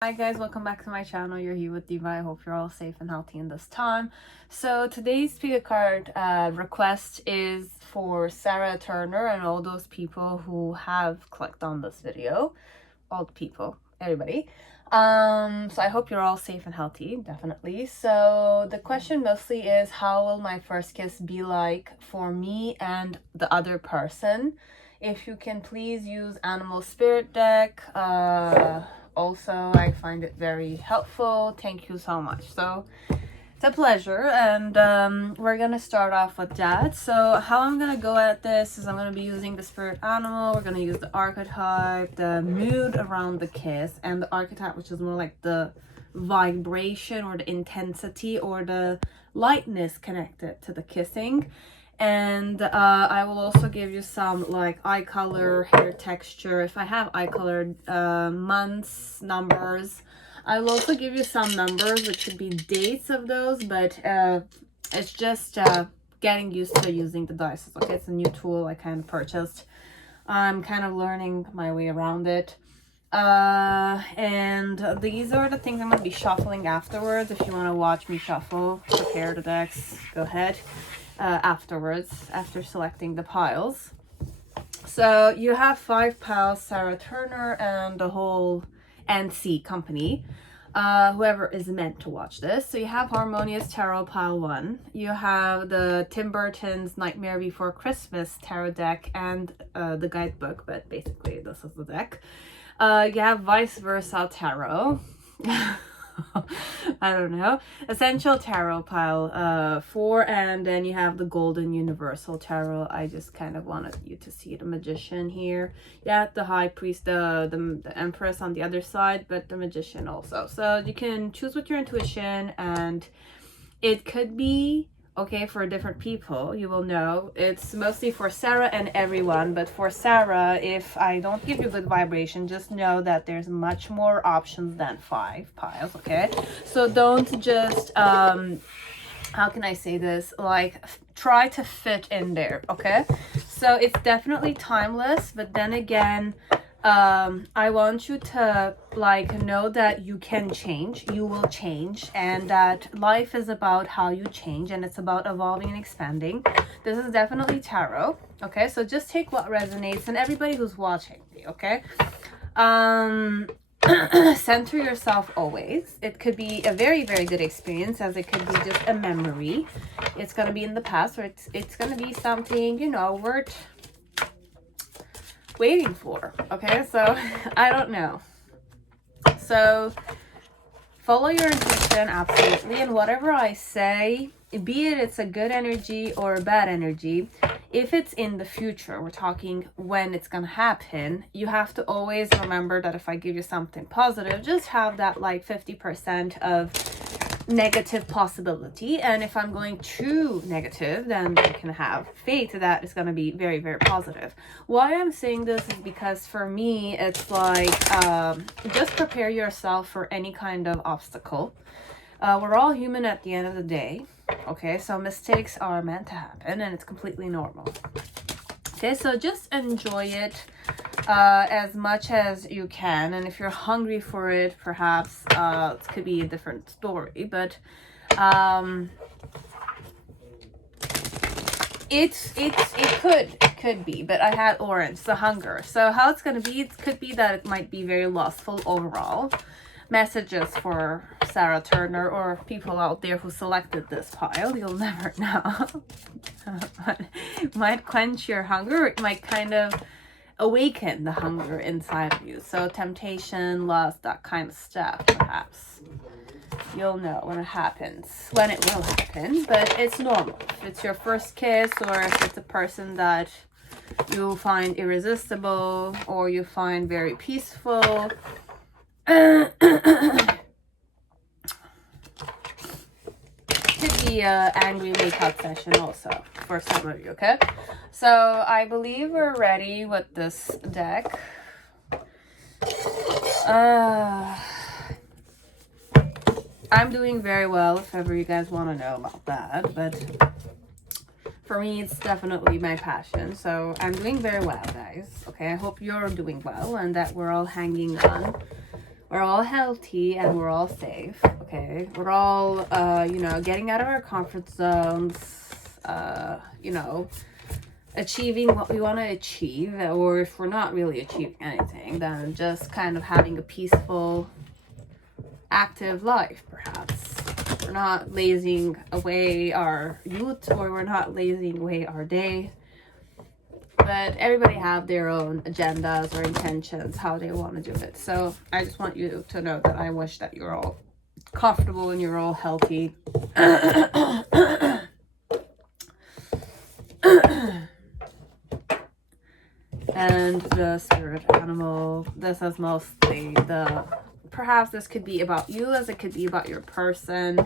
Hi guys, welcome back to my channel. You're here with Diva. I hope you're all safe and healthy in this time. So today's speaker card request is for Sarah Turner and all those people who have clicked on this video. All the people, everybody. So I hope you're all safe and healthy, definitely. So the question mostly is, how will my first kiss be like for me and the other person? If you can please use Animal Spirit deck. Also, I find it very helpful. Thank you so much. So it's a pleasure, and we're gonna start off with that. So how I'm gonna go at this is I'm gonna be using the spirit animal. We're gonna use the archetype, the mood around the kiss, and the archetype, which is more like the vibration or the intensity or the lightness connected to the kissing. And I will also give you some like eye color, hair texture, if I have eye color, months, numbers. I will also give you some numbers, which should be dates of those, but it's just getting used to using the dice. Okay, it's a new tool I kind of purchased. I'm kind of learning my way around it. And these are the things I'm going to be shuffling afterwards. If you want to watch me shuffle, prepare the decks, go ahead. Afterwards, after selecting the piles. So you have 5 piles, Sarah Turner and the whole NC company, whoever is meant to watch this. So you have Harmonious Tarot pile 1, you have the Tim Burton's Nightmare Before Christmas tarot deck and the guidebook, but basically this is the deck. You have Vice Versa Tarot. I don't know. Essential Tarot pile 4, and then you have the Golden Universal Tarot. I just kind of wanted you to see the Magician here. Yeah, the High Priest, the Empress on the other side, but the Magician also. So you can choose with your intuition, and it could be okay for different people. You will know it's mostly for Sarah and everyone, but for Sarah, if I don't give you good vibration, just know that there's much more options than 5 piles. Okay, so don't just how can I say this, like try to fit in there. Okay, so it's definitely timeless, but then again, I want you to like know that you can change, you will change, and that life is about how you change, and it's about evolving and expanding. This is definitely tarot. Okay, so just take what resonates, and everybody who's watching, okay, center yourself always. It could be a very, very good experience, as it could be just a memory. It's gonna be in the past, or it's gonna be something, you know, worth waiting for. Okay, so I don't know. So follow your intuition, absolutely, and whatever I say, be it it's a good energy or a bad energy, if it's in the future, we're talking when it's gonna happen, you have to always remember that if I give you something positive, just have that like 50% of negative possibility, and if I'm going too negative, then you can have faith that it's going to be very, very positive. Why I'm saying this is because for me, it's like just prepare yourself for any kind of obstacle. We're all human at the end of the day. Okay, so mistakes are meant to happen, and it's completely normal. Okay, so just enjoy it as much as you can, and if you're hungry for it, perhaps it could be a different story, but it could be. But I had orange, the hunger. So how it's gonna be, it could be that it might be very lustful overall. Messages for Sarah Turner or people out there who selected this pile, you'll never know. It might quench your hunger, it might kind of awaken the hunger inside of you. So temptation, lust, that kind of stuff, perhaps. You'll know when it happens, when it will happen, but it's normal. If it's your first kiss, or if it's a person that you find irresistible or you find very peaceful, could be a angry makeup session also for some of you. Okay, so I believe we're ready with this deck. I'm doing very well, if ever you guys want to know about that, but for me, it's definitely my passion. So I'm doing very well, guys. Okay, I hope you're doing well and that we're all hanging on we're all healthy and we're all safe, okay? We're all, you know, getting out of our comfort zones, you know, achieving what we want to achieve, or if we're not really achieving anything, then just kind of having a peaceful, active life, perhaps. We're not lazing away our youth, or we're not lazing away our day. But everybody have their own agendas or intentions, how they want to do it. So I just want you to know that I wish that you're all comfortable and you're all healthy. And the spirit animal, this is mostly the, perhaps this could be about you as it could be about your person.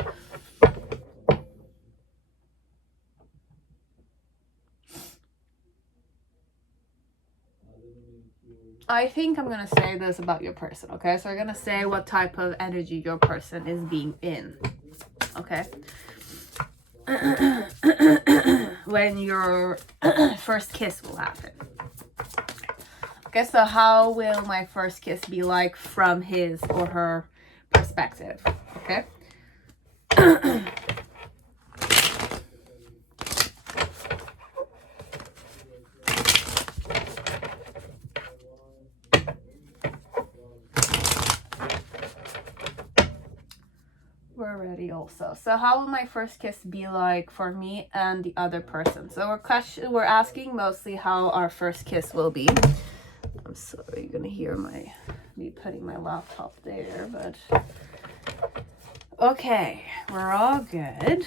I think I'm going to say this about your person, okay? So we're going to say what type of energy your person is being in, okay? When your first kiss will happen. Okay, so how will my first kiss be like from his or her perspective, okay? We're ready also. So how will my first kiss be like for me and the other person? So we're asking mostly how our first kiss will be. I'm sorry, you're gonna hear me putting my laptop there, but okay, we're all good.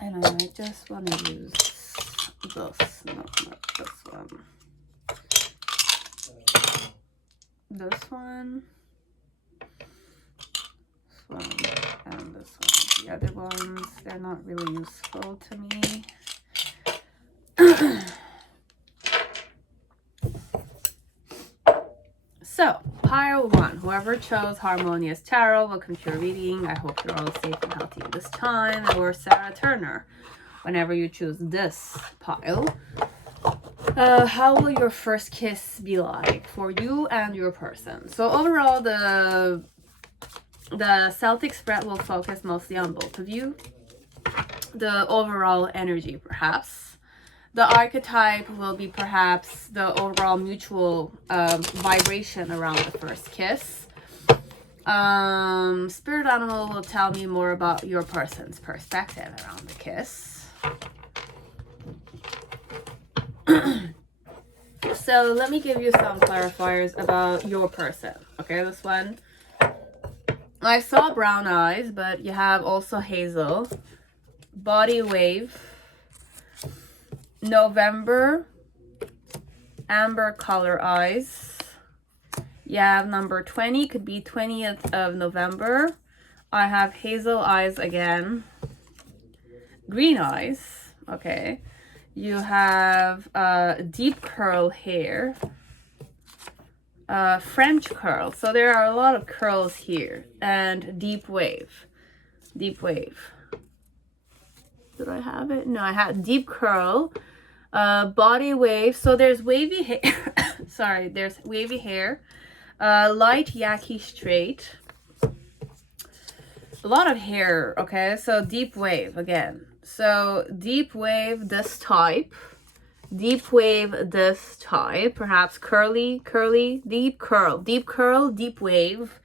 And I just want to use this, no, not this one. This one, and this one. The other ones, they're not really useful to me. So, pile 1. Whoever chose Harmonious Tarot, welcome to your reading. I hope you're all safe and healthy at this time. Or Sarah Turner, whenever you choose this pile. How will your first kiss be like for you and your person? So overall, the Celtic spread will focus mostly on both of you. The overall energy, perhaps. The archetype will be perhaps the overall mutual vibration around the first kiss. Spirit animal will tell me more about your person's perspective around the kiss. So let me give you some clarifiers about your person. Okay, this one. I saw brown eyes, but you have also hazel. Body wave. November. Amber color eyes. You have number 20, could be 20th of November. I have hazel eyes again. Green eyes. Okay. You have deep curl hair. French curl. So there are a lot of curls here. And deep wave. Deep wave. Did I have it? No, I had deep curl. Body wave. So there's wavy hair. Sorry, there's wavy hair. Light yaki straight. A lot of hair. Okay, so deep wave again. So deep wave this type. Deep wave this type. Perhaps curly, deep curl, deep wave.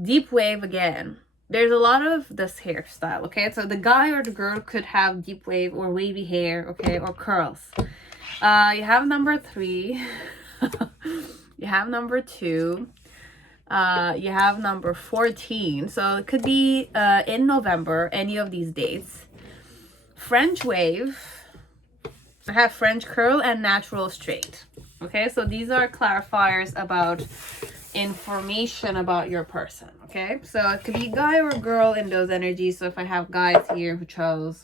Deep wave again. There's a lot of this hairstyle, okay? So the guy or the girl could have deep wave or wavy hair, okay? Or curls. You have number 3. You have number 2. You have number 14. So it could be in November, any of these dates. French wave. I have French curl and natural straight. Okay, so these are clarifiers about information about your person. Okay, so it could be guy or girl in those energies. So if I have guys here who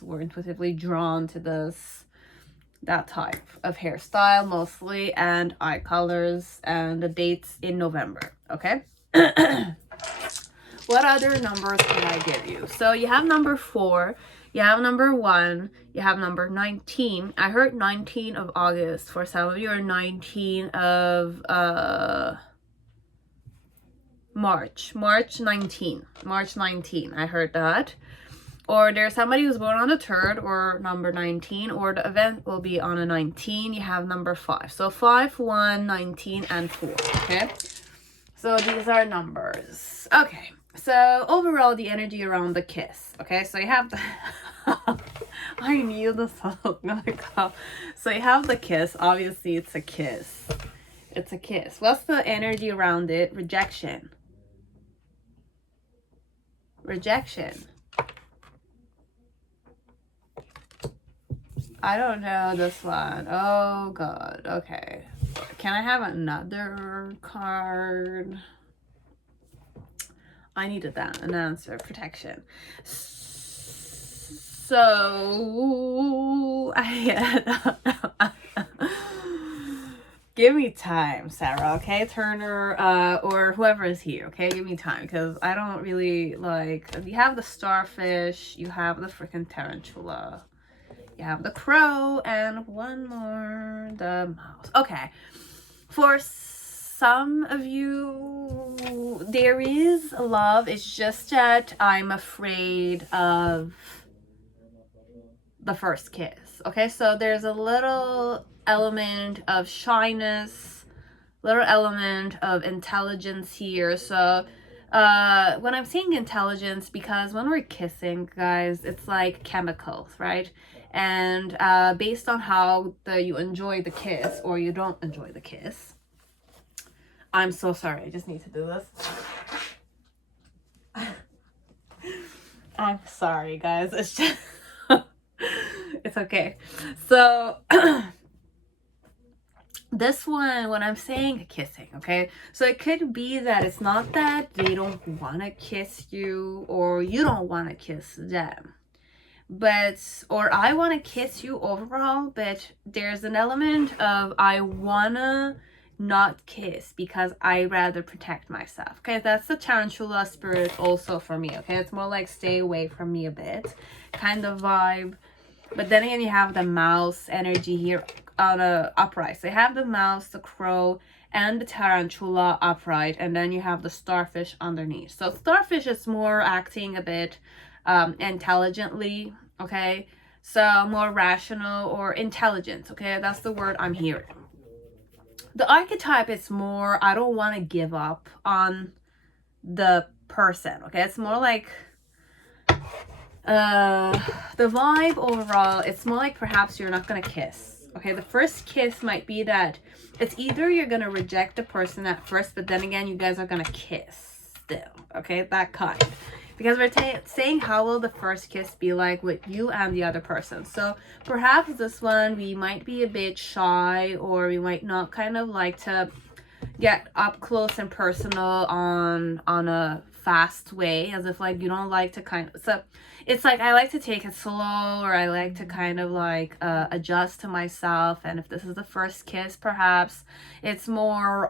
were intuitively drawn to that type of hairstyle mostly, and eye colors, and the dates in November. Okay. What other numbers can I give you? So you have number 4, you have number 1, you have number 19. I heard 19 of August for some of you, or 19 of March 19. I heard that. Or there's somebody who's born on the 3rd or number 19, or the event will be on a 19. You have number 5. So 5, 1, 19, and 4. Okay. So these are numbers. Okay. So overall, the energy around the kiss. Okay. So you have the I knew this was gonna come. So you have the kiss. Obviously, it's a kiss. It's a kiss. What's the energy around it? Rejection. Rejection. I don't know this one. Oh god. Okay. Can I have another card? I needed that. An answer. Protection. So give me time, Sarah, okay? Turner, or whoever is here, okay? Give me time, because I don't really like... You have the starfish, you have the freaking tarantula, you have the crow, and one more, the mouse. Okay. For some of you, there is love. It's just that I'm afraid of the first kiss. Okay, so there's a little element of shyness, little element of intelligence here. So when I'm saying intelligence, because when we're kissing, guys, it's like chemicals, right? And based on how you enjoy the kiss or you don't enjoy the kiss. I'm so sorry, I just need to do this. I'm sorry, guys. It's just it's okay. So this one, when I'm saying kissing, okay, so it could be that it's not that they don't want to kiss you or you don't want to kiss them, but, or I want to kiss you overall, but there's an element of I wanna not kiss because I rather protect myself. Okay, that's the tarantula spirit also for me. Okay, it's more like stay away from me a bit kind of vibe. But then again, you have the mouse energy here on a upright. So you have the mouse, the crow, and the tarantula upright, and then you have the starfish underneath. So starfish is more acting a bit intelligently, okay? So more rational or intelligence, okay? That's the word I'm hearing. The archetype is more, I don't want to give up on the person, okay? It's more like the vibe overall, it's more like perhaps you're not gonna kiss. Okay, the first kiss might be that it's either you're gonna reject the person at first, but then again you guys are gonna kiss still. Okay, that kind, because we're saying how will the first kiss be like with you and the other person. So perhaps this one we might be a bit shy, or we might not kind of like to get up close and personal on a fast way, as if like you don't like to kind of, so it's like I like to take it slow, or I like to kind of like adjust to myself. And if this is the first kiss, perhaps it's more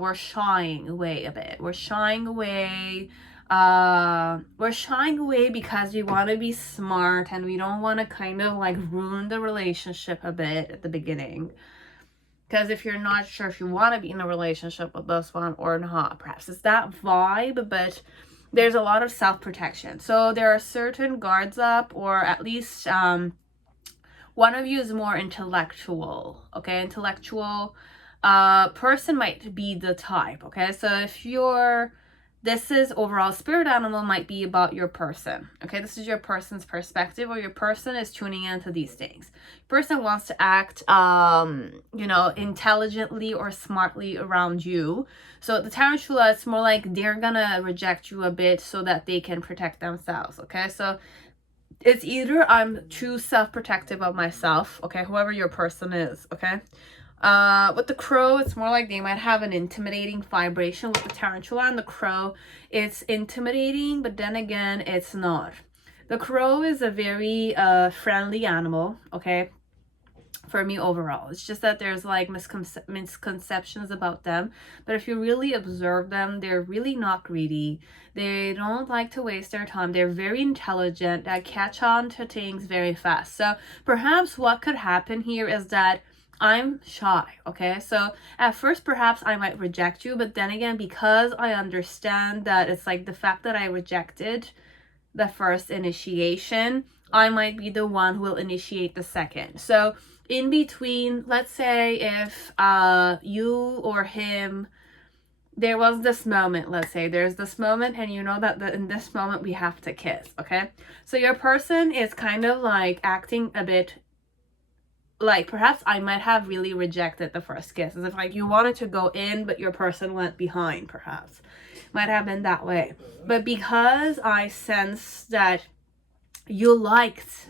we're shying away a bit. We're shying away because we want to be smart and we don't want to kind of like ruin the relationship a bit at the beginning. Because if you're not sure if you want to be in a relationship with this one or not, perhaps it's that vibe, but there's a lot of self-protection. So there are certain guards up, or at least one of you is more intellectual, okay? Intellectual person might be the type, okay? So if you're, this is overall spirit animal might be about your person, okay? This is your person's perspective, or your person is tuning into these things. Person wants to act you know, intelligently or smartly around you. So the tarantula, it's more like they're gonna reject you a bit so that they can protect themselves, okay? So it's either I'm too self-protective of myself, okay, whoever your person is, okay? With the crow, it's more like they might have an intimidating vibration. With the tarantula and the crow, it's intimidating, but then again, it's not. The crow is a very friendly animal, okay, for me overall. It's just that there's like misconceptions about them, but if you really observe them, they're really not greedy. They don't like to waste their time. They're very intelligent. They catch on to things very fast. So perhaps what could happen here is that I'm shy, okay? So at first, perhaps I might reject you, but then again, because I understand that it's like the fact that I rejected the first initiation, I might be the one who will initiate the second. So in between, let's say if you or him, there was this moment, let's say there's this moment, and you know that in this moment we have to kiss, okay? So your person is kind of like acting a bit like perhaps I might have really rejected the first kiss, as if like you wanted to go in but your person went behind, perhaps might have been that way. But because I sense that you liked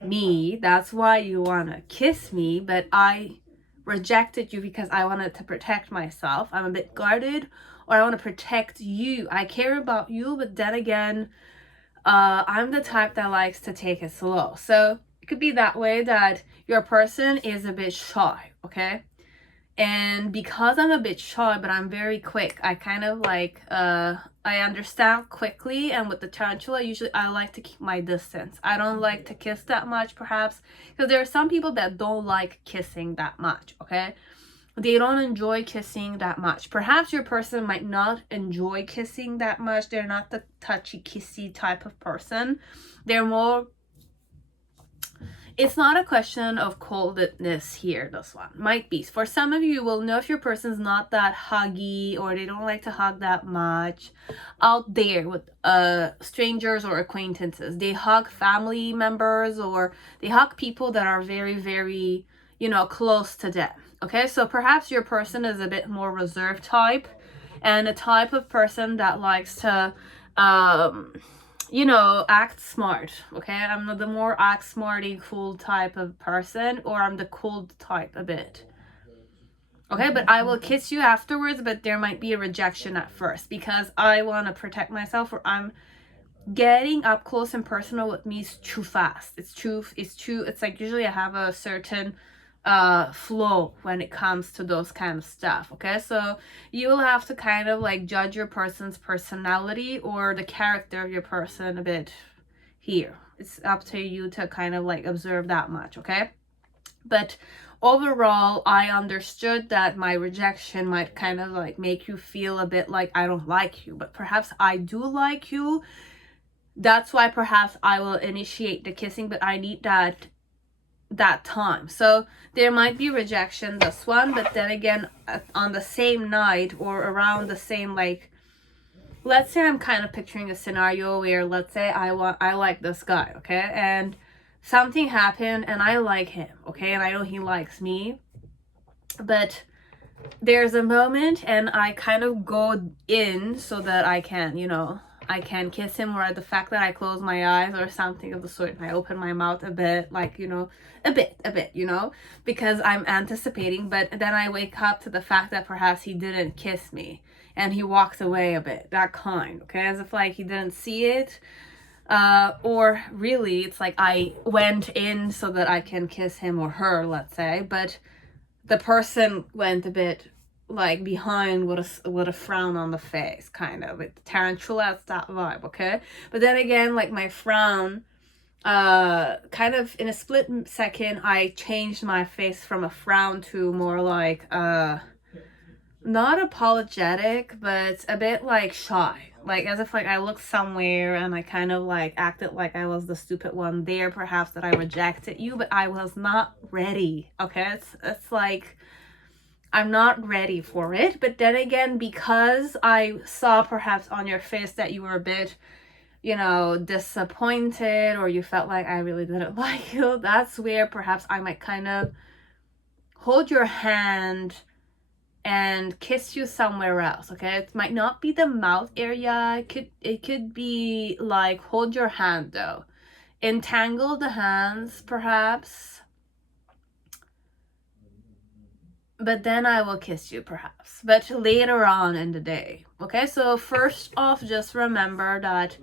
me, that's why you want to kiss me, but I rejected you because I wanted to protect myself. I'm a bit guarded, or I want to protect you. I care about you, but then again, I'm the type that likes to take it slow. So it could be that way, that your person is a bit shy, okay? And because I'm a bit shy, but I'm very quick, I kind of like, I understand quickly. And with the tarantula, usually I like to keep my distance. I don't like to kiss that much, perhaps, because there are some people that don't like kissing that much, okay? They don't enjoy kissing that much. Perhaps your person might not enjoy kissing that much. They're not the touchy kissy type of person. They're more, it's not a question of coldness here, this one. Might be. For some of you will know if your person's not that huggy, or they don't like to hug that much out there with strangers or acquaintances. They hug family members, or they hug people that are very, very, you know, close to them. Okay, so perhaps your person is a bit more reserved type, and a type of person that likes to you know, act smart, okay? I'm not the more act smarty, cool type of person, or I'm the cool type a bit. Okay, but I will kiss you afterwards, but there might be a rejection at first because I want to protect myself, or I'm getting up close and personal with me is too fast. It's like usually I have a certain flow when it comes to those kind of stuff, okay? So you will have to kind of like judge your person's personality or the character of your person a bit here. It's up to you to kind of like observe that much, okay? But overall, I understood that my rejection might kind of like make you feel a bit like I don't like you, but perhaps I do like you. That's why perhaps I will initiate the kissing, but I need that time. So there might be rejection this one, but then again, on the same night or around the same, like, let's say I'm kind of picturing a scenario where, let's say I like this guy, okay, and something happened and I like him, okay, and I know he likes me, but there's a moment and I kind of go in so that I can, you know, I can kiss him, or the fact that I close my eyes or something of the sort, and I open my mouth a bit, like, you know, a bit, you know, because I'm anticipating, but then I wake up to the fact that perhaps he didn't kiss me and he walks away a bit, that kind, okay, as if like he didn't see it, or really it's like I went in so that I can kiss him or her, let's say, but the person went a bit like behind with a frown on the face, kind of. With tarantula, it's that vibe, okay? But then again, like my frown, kind of in a split second, I changed my face from a frown to more like not apologetic, but a bit like shy, like as if like I looked somewhere and I kind of like acted like I was the stupid one there, perhaps, that I rejected you, but I was not ready, okay? It's like I'm not ready for it. But then again, because I saw perhaps on your face that you were a bit, you know, disappointed, or you felt like I really didn't like you, that's where perhaps I might kind of hold your hand and kiss you somewhere else, okay? It might not be the mouth area. It could be like hold your hand though. Entangle the hands perhaps. But then I will kiss you perhaps, but later on in the day, okay? So first off, just remember that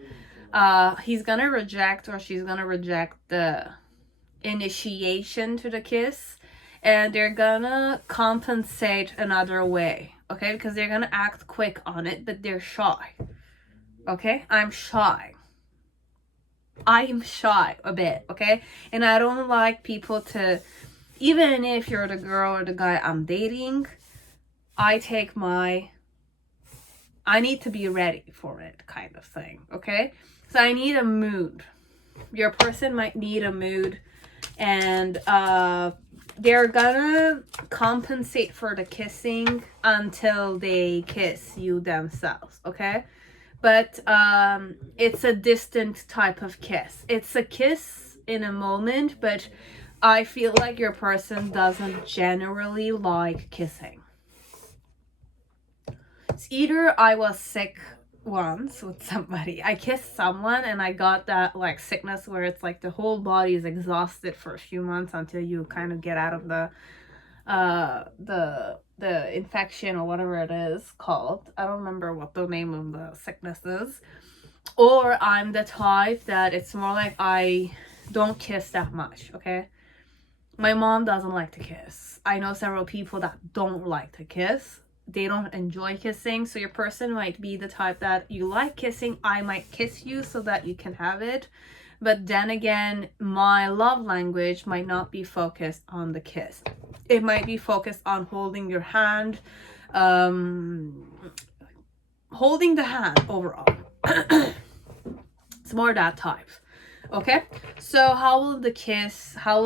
he's gonna reject, or she's gonna reject the initiation to the kiss, and they're gonna compensate another way, okay? Because they're gonna act quick on it, but they're shy, okay? I'm shy a bit, okay? And I don't like people to even if you're the girl or the guy I'm dating, I need to be ready for it kind of thing, okay? So I need a mood. Your person might need a mood, and they're gonna compensate for the kissing until they kiss you themselves, okay? But it's a distant type of kiss. It's a kiss in a moment, but I feel like your person doesn't generally like kissing. It's either I was sick once with somebody, I kissed someone and I got that like sickness where it's like the whole body is exhausted for a few months until you kind of get out of the infection or whatever it is called. I don't remember what the name of the sickness is. Or I'm the type that it's more like I don't kiss that much, okay? My mom doesn't like to kiss. I know several people that don't like to kiss. They don't enjoy kissing. So your person might be the type that you like kissing. I might kiss you so that you can have it. But then again, my love language might not be focused on the kiss. It might be focused on holding your hand, holding the hand overall. It's more that type. Okay, so how will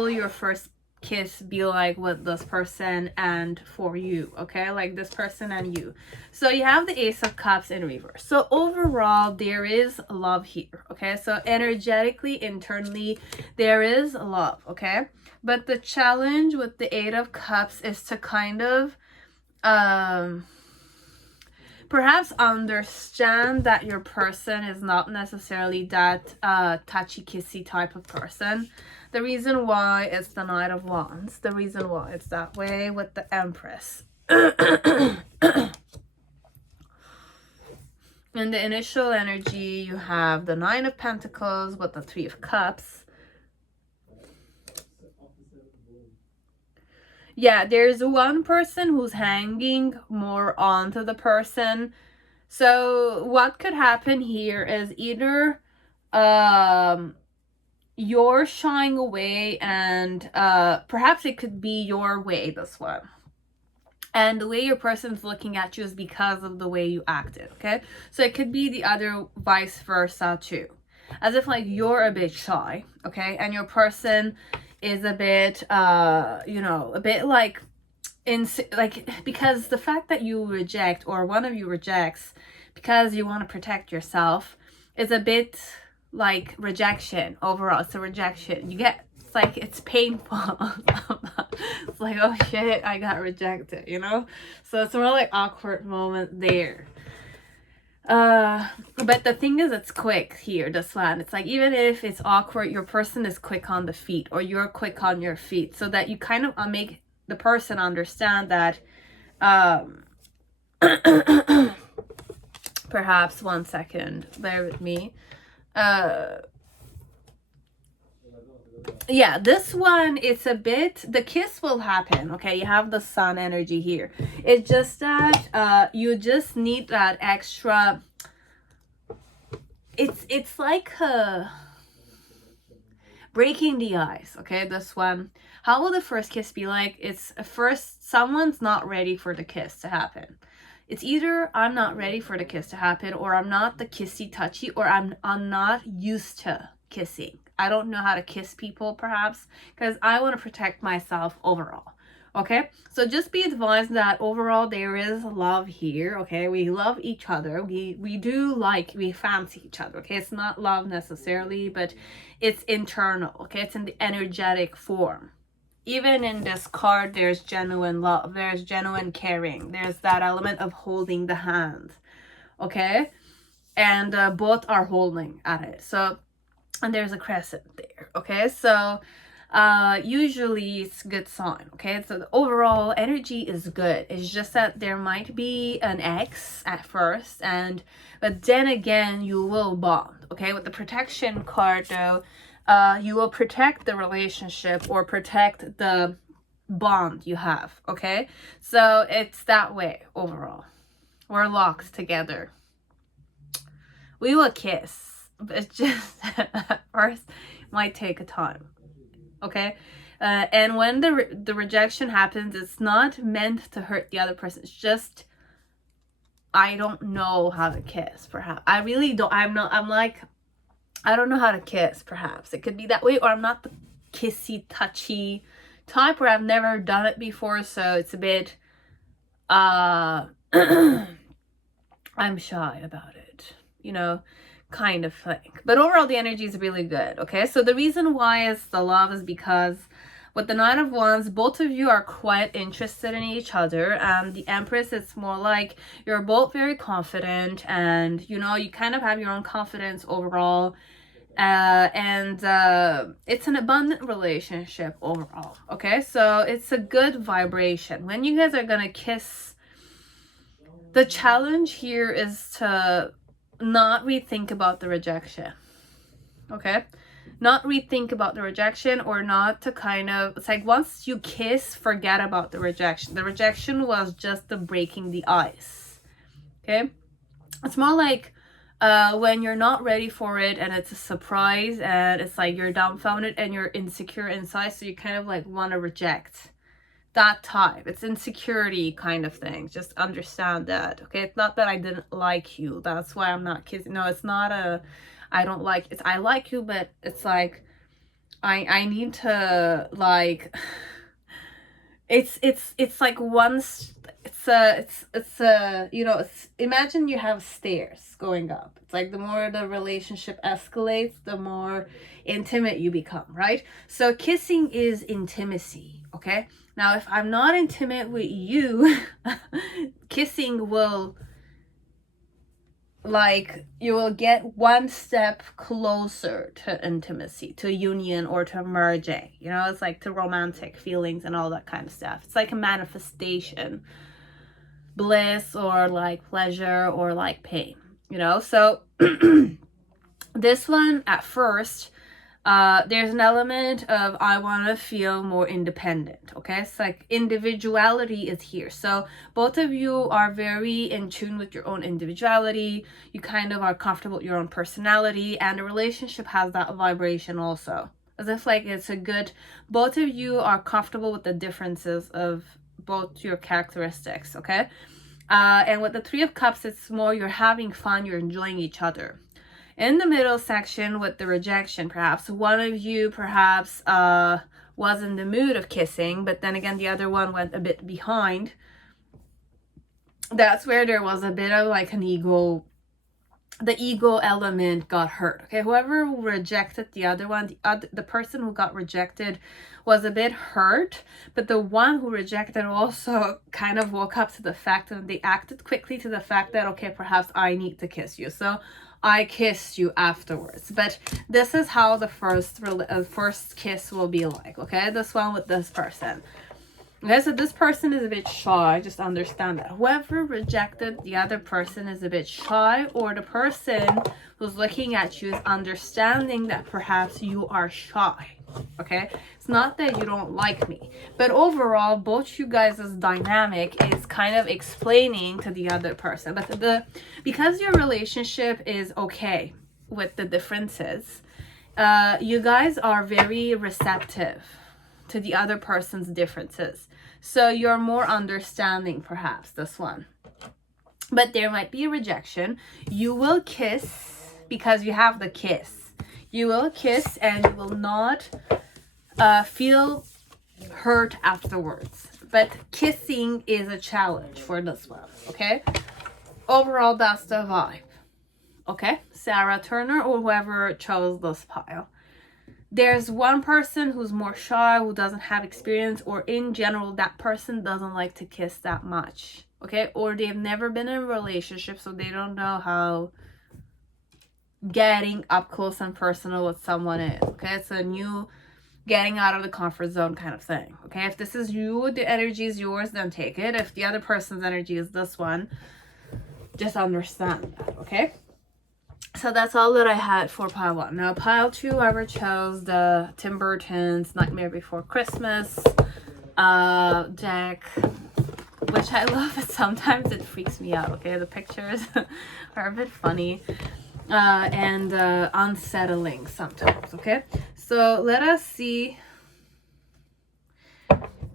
your first kiss be like with this person and for you? Okay, like this person and you. So you have the Ace of Cups in reverse. So overall there is love here. Okay, so energetically, internally, there is love. Okay, but the challenge with the Eight of Cups is to kind of perhaps understand that your person is not necessarily that touchy kissy type of person. The reason why it's the Knight of Wands, the reason why it's that way with the Empress. In the initial energy, you have the Nine of Pentacles with the Three of Cups. Yeah, there's one person who's hanging more onto the person. So what could happen here is either you're shying away, and perhaps it could be your way, this one. And the way your person's looking at you is because of the way you acted, okay? So it could be the other vice versa too. As if like you're a bit shy, okay? And your person is a bit, a bit like, because the fact that you reject, or one of you rejects because you want to protect yourself, is a bit like rejection overall. It's a rejection. It's like, it's painful. It's like, oh shit, I got rejected, you know? So it's more like awkward moment there. But the thing is, it's quick here, this one. It's like, even if it's awkward, your person is quick on the feet, or you're quick on your feet, so that you kind of make the person understand that perhaps 1 second, bear with me. Yeah, this one, it's a bit, the kiss will happen, okay? You have the Sun energy here. It's just that you just need that extra, it's like breaking the ice, okay? This one, how will the first kiss be like? It's first, someone's not ready for the kiss to happen. It's either I'm not ready for the kiss to happen, or I'm not the kissy touchy, or I'm not used to kissing. I don't know how to kiss people, perhaps, because I want to protect myself overall. Okay, so just be advised that overall there is love here. Okay, we love each other. We fancy each other. Okay, it's not love necessarily, but it's internal. Okay, it's in the energetic form. Even in this card, there's genuine love, there's genuine caring, there's that element of holding the hand, okay? And both are holding at it. So, and there's a crescent there, okay? So usually it's a good sign, okay? So the overall energy is good. It's just that there might be an X at first, but then again you will bond, okay? With the protection card though, you will protect the relationship or protect the bond you have, okay? So it's that way overall. We're locked together. We will kiss, but it's just at first might take a time, okay? And when the rejection happens, it's not meant to hurt the other person. It's just, I don't know how to kiss, perhaps. I really don't. I'm like, I don't know how to kiss, perhaps. It could be that way, or I'm not the kissy, touchy type, where I've never done it before, so it's a bit, I'm shy about it, you know, kind of thing. But overall, the energy is really good, okay? So the reason why it's the love is because with the Nine of Wands, both of you are quite interested in each other. The Empress, it's more like you're both very confident, and, you know, you kind of have your own confidence overall. It's an abundant relationship overall, okay? So it's a good vibration. When you guys are gonna kiss, the challenge here is to not rethink about the rejection, okay? Not rethink about the rejection, or not to kind of, it's like once you kiss, forget about the rejection. The rejection was just the breaking the ice, okay? It's more like when you're not ready for it and it's a surprise, and it's like you're dumbfounded and you're insecure inside, so you kind of like want to reject that type. It's insecurity kind of thing. Just understand that, okay? It's not that I didn't like you, that's why I'm not kissing. No, it's not a I don't like, it's I like you, but it's like I need to, like, it's like once it's a you know, it's, imagine you have stairs going up. It's like the more the relationship escalates, the more intimate you become, right? So kissing is intimacy, okay? Now if I'm not intimate with you, kissing will, like, you will get one step closer to intimacy, to union, or to merging, you know? It's like to romantic feelings and all that kind of stuff. It's like a manifestation, bliss, or like pleasure, or like pain, you know? So this one, at first, there's an element of I want to feel more independent, okay? It's like individuality is here. So both of you are very in tune with your own individuality. You kind of are comfortable with your own personality, and the relationship has that vibration also. As if like it's a good, both of you are comfortable with the differences of both your characteristics, okay? And with the Three of Cups, it's more you're having fun, you're enjoying each other. In the middle section with the rejection, perhaps one of you perhaps was in the mood of kissing, but then again the other one went a bit behind. That's where there was a bit of like an ego, the ego element got hurt, okay? Whoever rejected the other one, the person who got rejected was a bit hurt, but the one who rejected also kind of woke up to the fact, and they acted quickly to the fact that, okay, perhaps I need to kiss you, so I kissed you afterwards. But this is how the first kiss will be like, okay? This one with this person. Okay, so this person is a bit shy. Just understand that. Whoever rejected the other person is a bit shy, or the person who's looking at you is understanding that perhaps you are shy, okay? It's not that you don't like me, but overall, both you guys' dynamic is kind of explaining to the other person. But because your relationship is okay with the differences, you guys are very receptive to the other person's differences. So you're more understanding, perhaps, this one. But there might be a rejection. You will kiss because you have the kiss. You will kiss and you will not feel hurt afterwards. But kissing is a challenge for this one, okay? Overall, that's the vibe. Okay? Sarah Turner, or whoever chose this pile. There's one person who's more shy, who doesn't have experience, or in general, that person doesn't like to kiss that much, okay? Or they've never been in a relationship, so they don't know how getting up close and personal with someone is, okay? It's a new getting out of the comfort zone kind of thing, okay? If this is you, the energy is yours, then take it. If the other person's energy is this one, just understand that, okay? So that's all that I had for pile 1. Now pile 2, whoever chose the Tim Burton's Nightmare Before Christmas deck, which I love, but sometimes it freaks me out, okay? The pictures are a bit funny and unsettling sometimes, okay? So let us see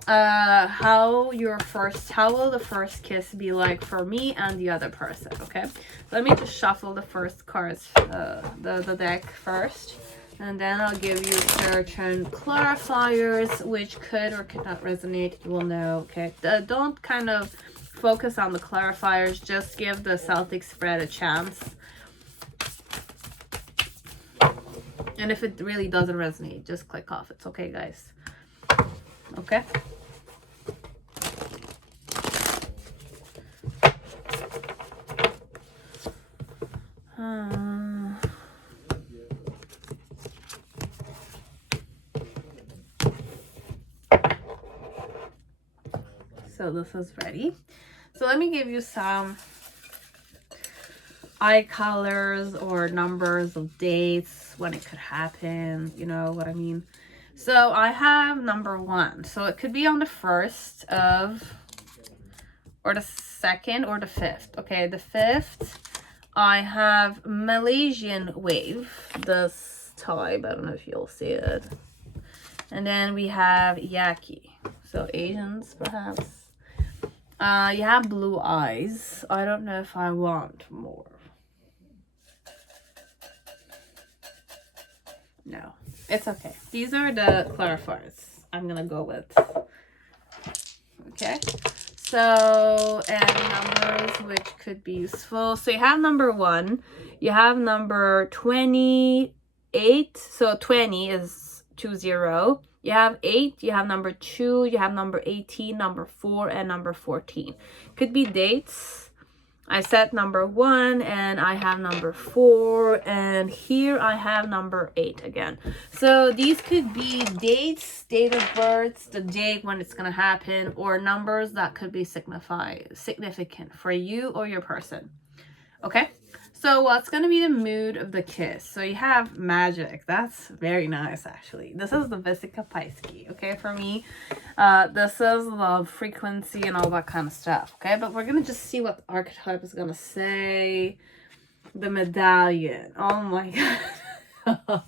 how will the first kiss be like for me and the other person. Okay, let me just shuffle the first cards, the deck first, and then I'll give you certain clarifiers which could or could not resonate. You will know. Okay, don't kind of focus on the clarifiers, just give the Celtic spread a chance. And if it really doesn't resonate, just click off. It's okay, guys. Okay. So this is ready. So let me give you some eye colors or numbers of dates when it could happen. You know what I mean? So I have number 1. So it could be on the 1st of, or the 2nd or the 5th. Okay, the 5th, I have Malaysian wave, this type. I don't know if you'll see it. And then we have Yaki. So Asians, perhaps. You have blue eyes. I don't know if I want more. No, it's okay. These are the clarifiers I'm gonna go with. Okay, so, and numbers which could be useful. So you have number 1, you have number 28. So 20 is 20. You have 8, you have number 2, you have number 18, number 4, and number 14. Could be dates. I set number 1 and I have number 4, and here I have number 8 again. So these could be dates, date of birth, the date when it's gonna happen, or numbers that could be significant for you or your person. Okay, so what's gonna be the mood of the kiss? So you have magic. That's very nice, actually. This is the Visica Paisky. Okay, for me, this is the frequency and all that kind of stuff. Okay, but we're gonna just see what the archetype is gonna say. The medallion. Oh my god.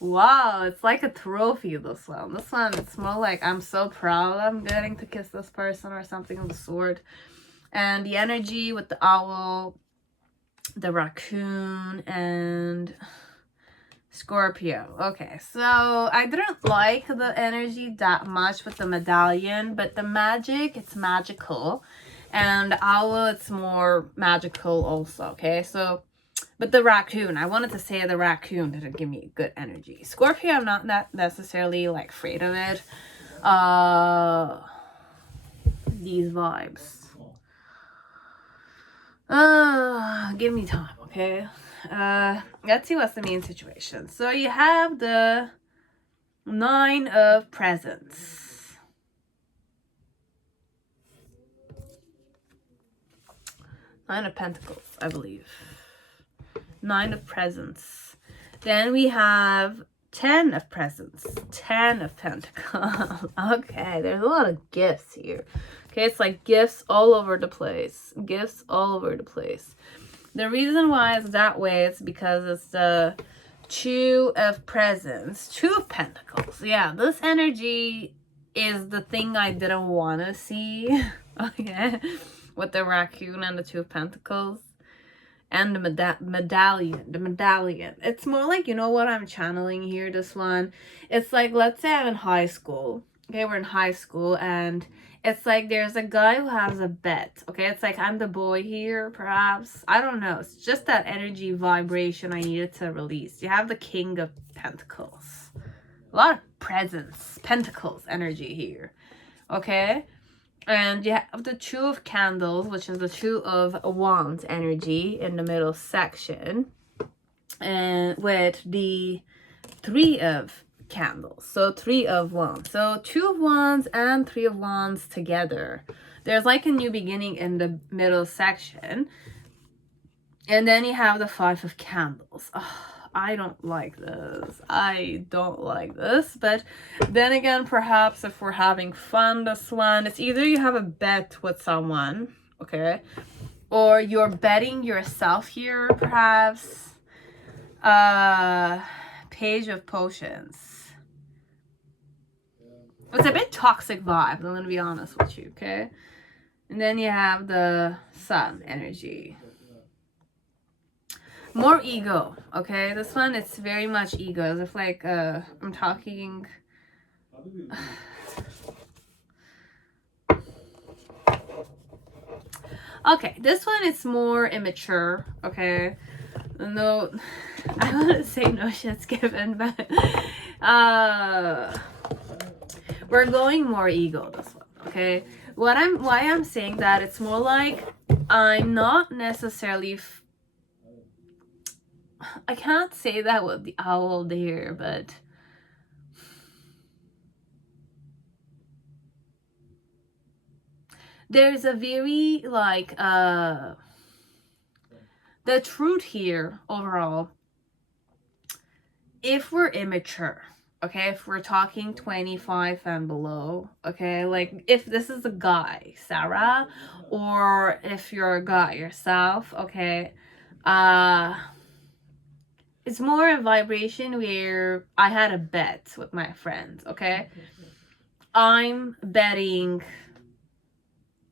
Wow, it's like a trophy, this one. This one, it's more like I'm so proud I'm getting to kiss this person or something of the sort. And the energy with the owl, the raccoon, and Scorpio. Okay, so I didn't like the energy that much with the medallion, but the magic, it's magical. And the owl, it's more magical also, okay? So, but the raccoon, I wanted to say the raccoon didn't give me good energy. Scorpio, I'm not that necessarily like afraid of it. These vibes. Give me time, okay? Let's see what's the main situation. So you have the 9 of Presents. 9 of Pentacles, I believe. 9 of Presents. Then we have 10 of Presents. 10 of Pentacles. Okay, there's a lot of gifts here. Okay, it's like gifts all over the place. Gifts all over the place. The reason why it's that way is because it's the 2 of Presents. 2 of Pentacles. Yeah, this energy is the thing I didn't want to see. Okay, with the raccoon and the 2 of Pentacles. And the medallion. It's more like, you know what I'm channeling here, this one? It's like, let's say I'm in high school. Okay, we're in high school and it's like there's a guy who has a bet. Okay, it's like I'm the boy here, perhaps. I don't know. It's just that energy vibration I needed to release. You have the King of Pentacles. A lot of presents. Pentacles energy here. Okay? And you have the 2 of Candles, which is the 2 of Wands energy in the middle section. And with the 3 of Candles. So 3 of Wands. So 2 of Wands and 3 of Wands together. There's like a new beginning in the middle section. And then you have the 5 of Candles. Oh, I don't like this. I don't like this. But then again, perhaps if we're having fun, this one, it's either you have a bet with someone, okay? Or you're betting yourself here, perhaps. Page of Potions. It's a bit toxic vibe, I'm gonna be honest with you, okay? And then you have the sun energy. More ego, okay? This one, it's very much ego. As if like, I'm talking... Okay, this one it's more immature, okay? No, I wouldn't say no shit's given, but we're going more ego this one, okay? Why I'm saying that, it's more like I'm not necessarily I can't say that with the owl there, but there's a very like the truth here overall, if we're immature, okay, if we're talking 25 and below, okay, like if this is a guy, Sarah, or if you're a guy yourself, okay, it's more a vibration where I had a bet with my friends, okay? I'm betting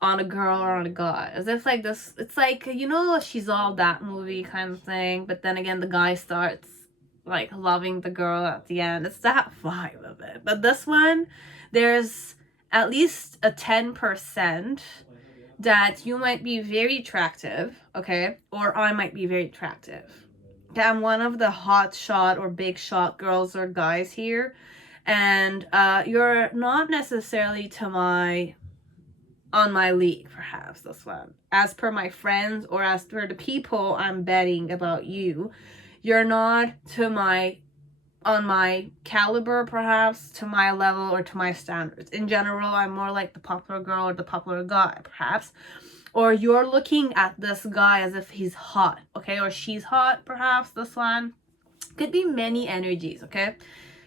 on a girl or on a guy. As if like this, it's like, you know, She's All That movie kind of thing, but then again, the guy starts like loving the girl at the end. It's that vibe of it. But this one, there's at least a 10% that you might be very attractive, okay? Or I might be very attractive. I'm one of the hot shot or big shot girls or guys here, and you're not necessarily on my league, perhaps. This one, as per my friends or as per the people I'm betting about you, you're not on my caliber, perhaps, to my level or to my standards. In general, I'm more like the popular girl or the popular guy, perhaps. Or you're looking at this guy as if he's hot, okay? Or she's hot, perhaps, this one. Could be many energies, okay?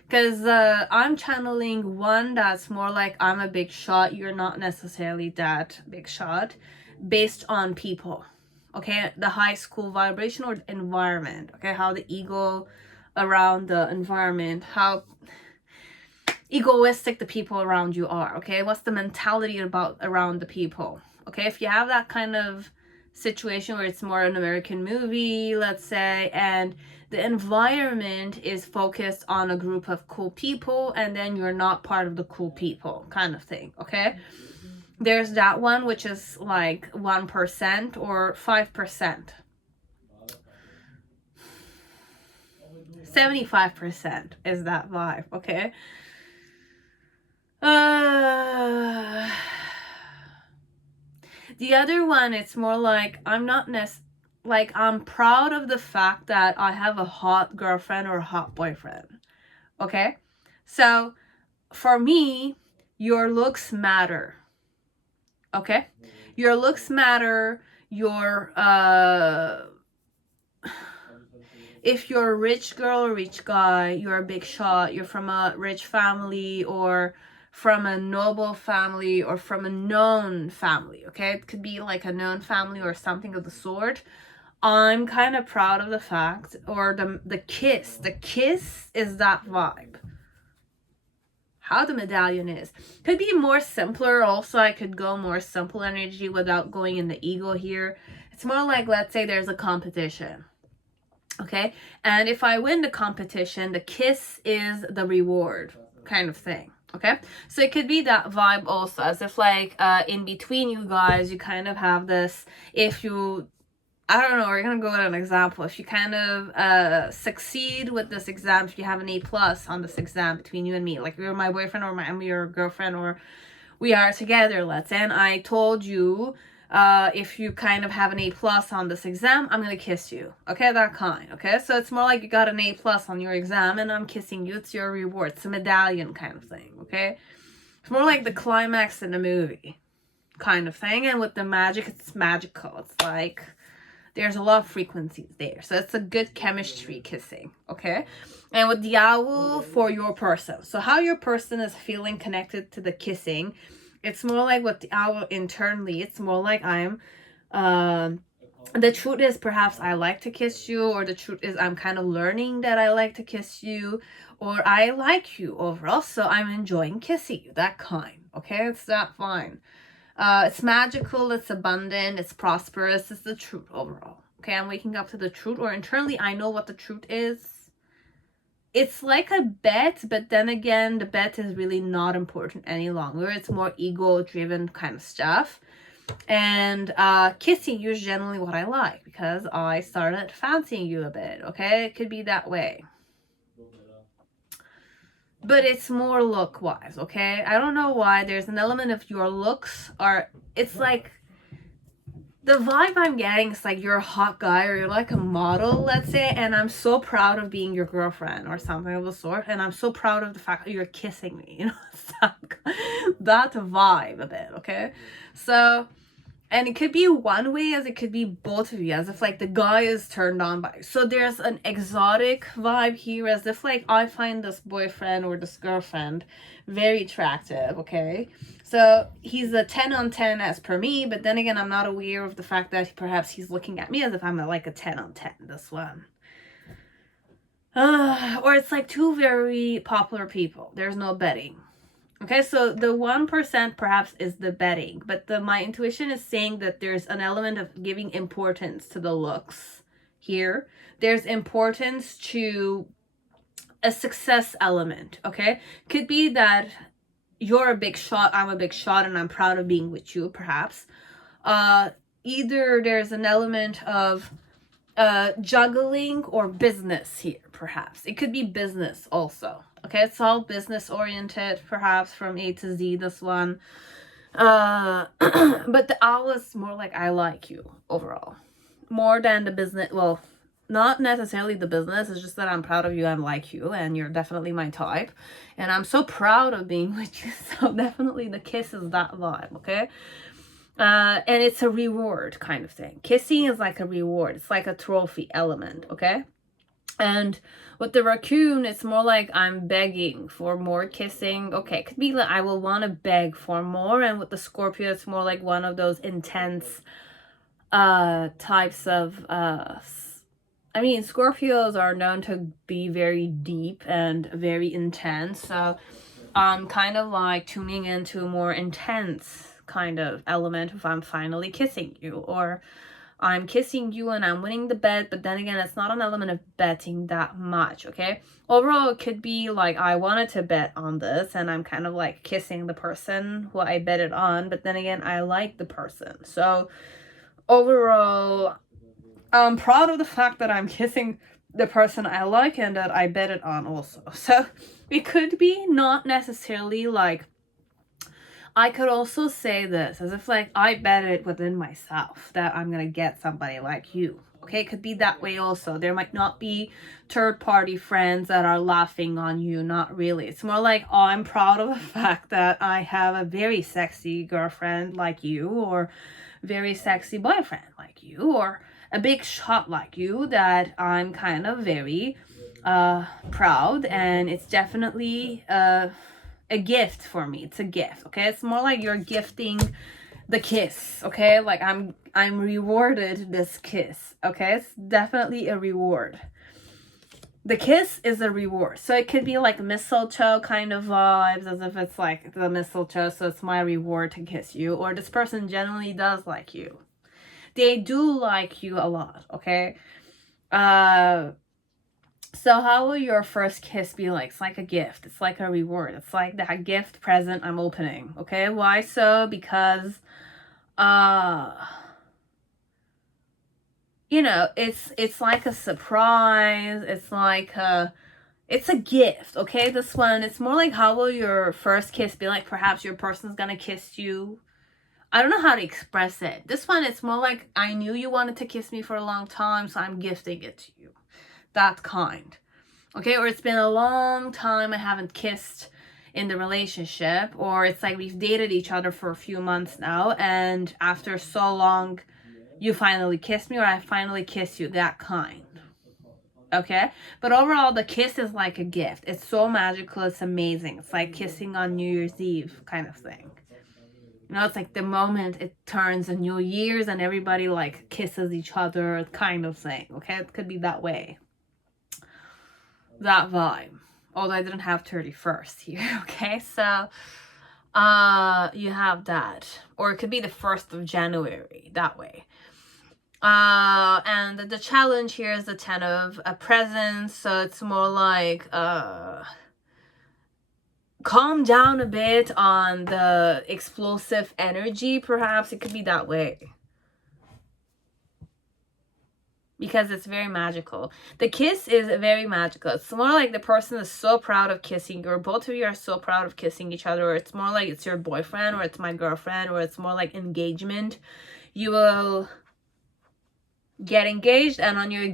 Because I'm channeling one that's more like I'm a big shot. You're not necessarily that big shot, based on people, okay? The high school vibration or the environment, okay? How the ego around the environment, how egoistic the people around you are, okay? What's the mentality around the people? Okay, if you have that kind of situation where it's more an American movie, let's say, and the environment is focused on a group of cool people, and then you're not part of the cool people kind of thing, okay? There's that one, which is like 1% or 5%. 75% is that vibe, okay? The other one, it's more like I'm not like I'm proud of the fact that I have a hot girlfriend or a hot boyfriend. Okay? So for me, your looks matter. Okay? Your looks matter. Your if you're a rich girl or rich guy, you're a big shot, you're from a rich family or from a noble family or from a known family, okay? It could be like a known family or something of the sort. I'm kind of proud of the fact, or the kiss is that vibe. How the medallion is. Could be more simpler also. I could go more simple energy without going in the ego here. It's more like, let's say there's a competition. Okay, and if I win the competition, the kiss is the reward kind of thing. Okay, so it could be that vibe also, as if like in between you guys, you kind of have this, if you, I don't know, we're gonna go with an example. If you kind of succeed with this exam, if you have an A+ on this exam between you and me, like you're my boyfriend or I'm your girlfriend, or we are together, let's say, and I told you, if you kind of have an A+ on this exam, I'm gonna kiss you, okay? That kind, okay? So it's more like you got an A+ on your exam and I'm kissing you. It's your reward. It's a medallion kind of thing, okay? It's more like the climax in a movie kind of thing. And with the magic, it's magical. It's like there's a lot of frequencies there, so it's a good chemistry kissing, okay? And with the owl, for your person, so how your person is feeling connected to the kissing, it's more like with the owl internally, it's more like I'm the truth is perhaps I like to kiss you, or the truth is I'm kind of learning that I like to kiss you, or I like you overall, so I'm enjoying kissing you, that kind. Okay, it's that fine. It's magical, it's abundant, it's prosperous, it's the truth overall. Okay, I'm waking up to the truth, or internally I know what the truth is. It's like a bet, but then again, the bet is really not important any longer. It's more ego-driven kind of stuff. And kissing you is generally what I like, because I started fancying you a bit, okay? It could be that way. But it's more look-wise, okay? I don't know why. There's an element of your looks are... It's like... The vibe I'm getting is like you're a hot guy, or you're like a model, let's say, and I'm so proud of being your girlfriend or something of the sort, and I'm so proud of the fact that you're kissing me, you know? That vibe a bit, okay? So... And it could be one way, as it could be both of you, as if like the guy is turned on by. So there's an exotic vibe here, as if like I find this boyfriend or this girlfriend very attractive, okay? So he's a 10 on 10 as per me, but then again, I'm not aware of the fact that perhaps he's looking at me as if I'm like a 10 on 10, this one. Or it's like two very popular people. There's no betting. Okay, so the 1% perhaps is the betting, but my intuition is saying that there's an element of giving importance to the looks here. There's importance to a success element, okay? Could be that you're a big shot, I'm a big shot, and I'm proud of being with you, perhaps. Either there's an element of juggling or business here, perhaps. It could be business also. Okay, it's all business oriented, perhaps from A to Z, this one. But the owl is more like I like you overall. More than the business. Well, not necessarily the business. It's just that I'm proud of you and like you, and you're definitely my type. And I'm so proud of being with you. So definitely the kiss is that vibe, okay? And it's a reward kind of thing. Kissing is like a reward. It's like a trophy element, okay? And with the raccoon, it's more like I'm begging for more kissing. Okay, it could be like I will want to beg for more. And with the Scorpio, it's more like one of those intense types of... I mean, Scorpios are known to be very deep and very intense. So I'm kind of like tuning into a more intense kind of element if I'm finally kissing you, or I'm kissing you and I'm winning the bet, but then again, it's not an element of betting that much, okay? Overall, it could be like I wanted to bet on this and I'm kind of like kissing the person who I bet it on, but then again, I like the person. So overall, I'm proud of the fact that I'm kissing the person I like and that I bet it on also. So it could be not necessarily like... I could also say this as if like I bet it within myself that I'm gonna get somebody like you. Okay, it could be that way also. There might not be third-party friends that are laughing on you. Not really. It's more like, oh, I'm proud of the fact that I have a very sexy girlfriend like you, or very sexy boyfriend like you, or a big shot like you, that I'm kind of very proud. And it's definitely a gift for me. It's a gift, okay? It's more like you're gifting the kiss, okay? Like I'm rewarded this kiss, okay? It's definitely a reward. The kiss is a reward. So it could be like mistletoe kind of vibes, as if it's like the mistletoe, so it's my reward to kiss you. Or this person generally does like you. They do like you a lot, okay? So how will your first kiss be like? It's like a gift. It's like a reward. It's like that gift present I'm opening. Okay? Why so? Because you know, it's like a surprise. It's like it's a gift, okay? This one, it's more like how will your first kiss be like? Perhaps your person's gonna kiss you. I don't know how to express it. This one, it's more like I knew you wanted to kiss me for a long time, so I'm gifting it to you. That kind. Okay, or it's been a long time I haven't kissed in the relationship, or it's like we've dated each other for a few months now, and after so long you finally kissed me, or I finally kissed you, that kind. Okay, but overall the kiss is like a gift. It's so magical, it's amazing. It's like kissing on New Year's Eve kind of thing. You know, it's like the moment it turns a New Year's and everybody like kisses each other kind of thing, okay? It could be that way. That vibe. Although I didn't have 31st here, okay? So, you have that. Or it could be the 1st of January, that way. And the challenge here is the 10 of presents, so it's more like, calm down a bit on the explosive energy, perhaps. It could be that way. Because it's very magical. The kiss is very magical. It's more like the person is so proud of kissing you, or both of you are so proud of kissing each other, or it's more like it's your boyfriend, or it's my girlfriend, or it's more like engagement. You will get engaged, and on your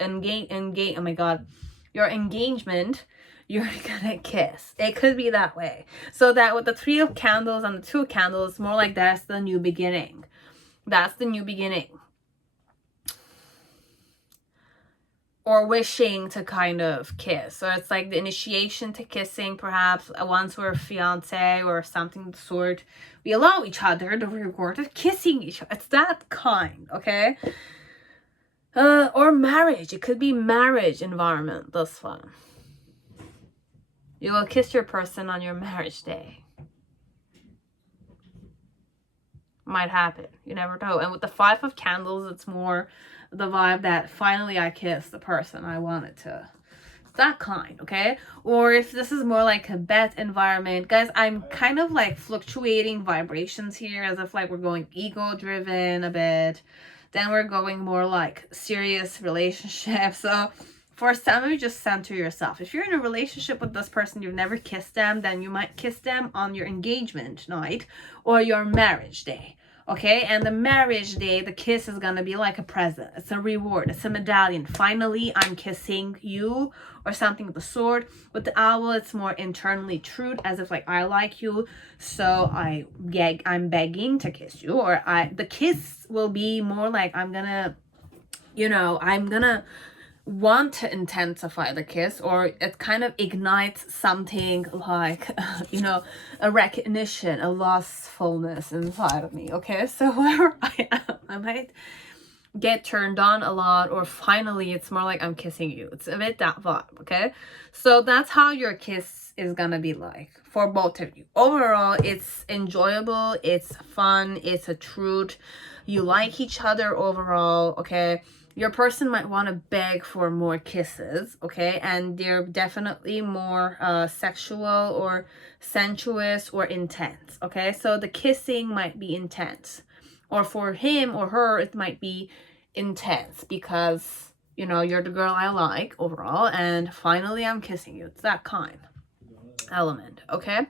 oh my god, your engagement, you're gonna kiss. It could be that way. So that with the 3 of candles and the 2 of candles, it's more like that's the new beginning. That's the new beginning. Or wishing to kind of kiss. So it's like the initiation to kissing, perhaps. Once we're fiance or something of the sort, we allow each other the reward of kissing each other. It's that kind, okay? Or marriage. It could be marriage environment, this one. You will kiss your person on your marriage day. Might happen. You never know. And with the 5 of candles, it's more the vibe that finally I kissed the person I wanted to. It's that kind, okay? Or if this is more like a bet environment, guys, I'm kind of like fluctuating vibrations here, as if like we're going ego driven a bit, then we're going more like serious relationship. So for some of you, just center yourself. If you're in a relationship with this person, you've never kissed them, then you might kiss them on your engagement night or your marriage day. Okay, and the marriage day, the kiss is gonna be like a present. It's a reward. It's a medallion. Finally, I'm kissing you, or something of the sort. With the owl, it's more internally true, as if like I like you, so I'm begging to kiss you, or the kiss will be more like I'm gonna want to intensify the kiss, or it kind of ignites something like a recognition, a lustfulness inside of me. Okay, so whoever I am, I might get turned on a lot, or finally it's more like I'm kissing you. It's a bit that vibe. Okay, so that's how your kiss is gonna be like for both of you. Overall, it's enjoyable, it's fun, it's a truth, you like each other overall. Okay, your person might want to beg for more kisses, okay? And they're definitely more sexual or sensuous or intense, okay? So the kissing might be intense. Or for him or her, it might be intense because, you're the girl I like overall, and finally I'm kissing you. It's that kind element, okay?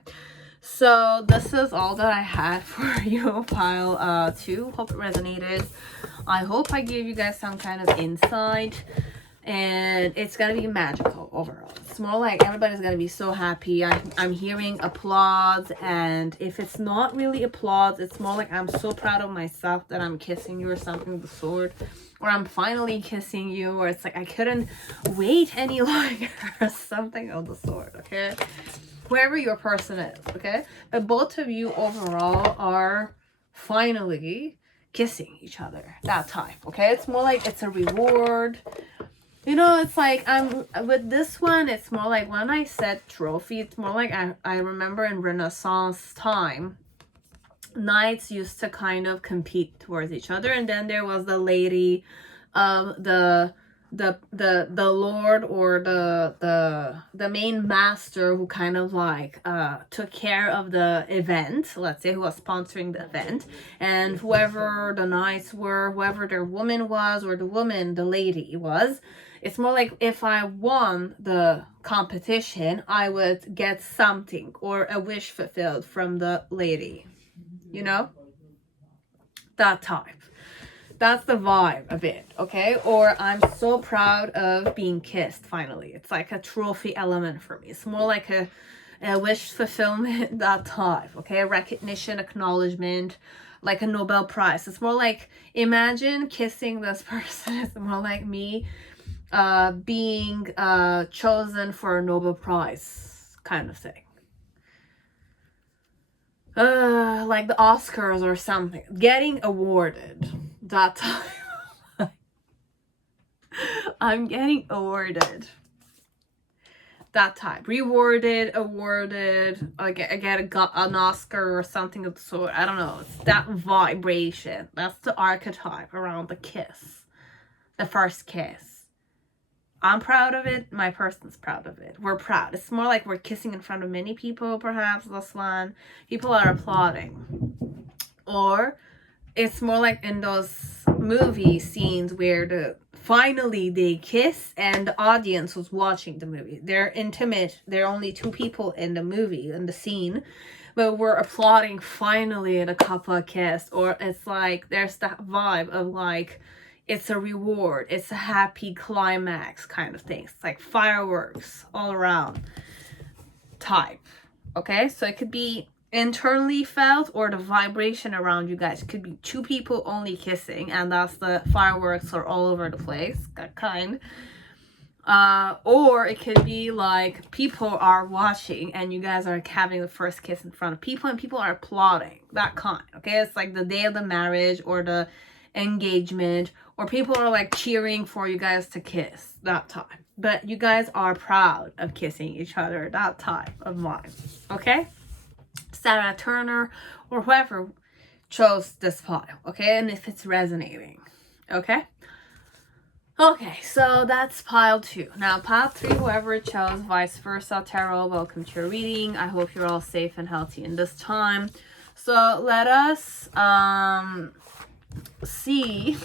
So this is all that I had for you, pile 2. Hope it resonated. I hope I gave you guys some kind of insight, and it's gonna be magical overall. It's more like everybody's gonna be so happy. I'm hearing applause, and if it's not really applause, it's more like I'm so proud of myself that I'm kissing you, or something of the sort, or I'm finally kissing you, or it's like I couldn't wait any longer, or something of the sort, okay? Whoever your person is, okay? But both of you overall are finally kissing each other, that type, okay? It's more like it's a reward. It's like with this one, it's more like when I said trophy, it's more like I remember in Renaissance time, knights used to kind of compete towards each other, and then there was the lady of the lord, or the main master, who kind of like took care of the event, let's say, who was sponsoring the event, and whoever the knights were, whoever their woman was, or the lady was, it's more like if I won the competition, I would get something, or a wish fulfilled from the lady, that type. That's the vibe a bit, okay? Or I'm so proud of being kissed finally. It's like a trophy element for me. It's more like a wish fulfillment, that type, okay? Recognition, acknowledgement, like a Nobel Prize. It's more like, imagine kissing this person. It's more like me being chosen for a Nobel Prize kind of thing. like the Oscars or something, getting awarded that time. I'm getting awarded that type, rewarded, awarded, I get an Oscar or something of the sort. I don't know, it's that vibration. That's the archetype around the kiss, the first kiss. I'm proud of it, my person's proud of it, we're proud. It's more like we're kissing in front of many people, perhaps. This one, people are applauding. Or it's more like in those movie scenes where finally they kiss and the audience was watching the movie. They're intimate. There are only two people in the movie, in the scene, but we're applauding finally the couple kiss. Or it's like there's that vibe of like it's a reward, it's a happy climax kind of thing. It's like fireworks all around type. Okay, so it could be internally felt, or the vibration around you guys could be two people only kissing and that's the fireworks are all over the place, that kind. Or it could be like people are watching and you guys are having the first kiss in front of people and people are applauding, that kind. Okay, it's like the day of the marriage or the engagement, or people are like cheering for you guys to kiss, that time. But you guys are proud of kissing each other, that type of vibe. Okay, Sarah Turner or whoever chose this pile, okay, and if it's resonating. Okay, so that's pile 2. Now pile 3, whoever chose, vice versa tarot, welcome to your reading. I hope you're all safe and healthy in this time. So let us see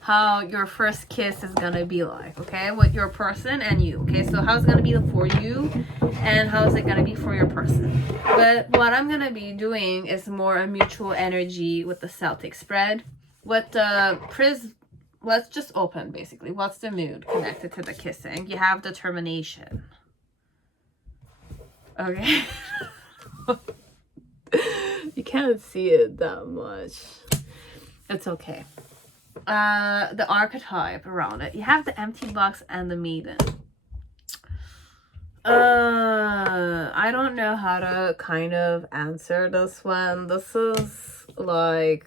how your first kiss is gonna be like, okay, with your person and you. Okay, so how's it gonna be for you and how's it gonna be for your person? But what I'm gonna be doing is more a mutual energy with the Celtic spread. With the let's just open basically. What's the mood connected to the kissing? You have determination. Okay. You can't see it that much. It's okay. The archetype around it. You have the empty box and the maiden. I don't know how to kind of answer this one. This is like,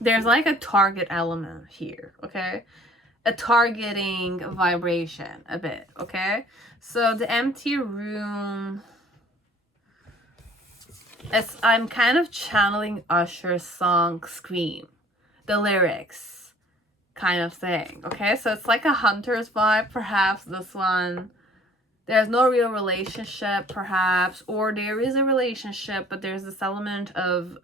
there's like a target element here, okay? A targeting vibration a bit, okay? So the empty room, I'm kind of channeling Usher's song Scream, the lyrics kind of thing, okay? So it's like a hunter's vibe, perhaps this one. There's no real relationship, perhaps, or there is a relationship, but there's this element of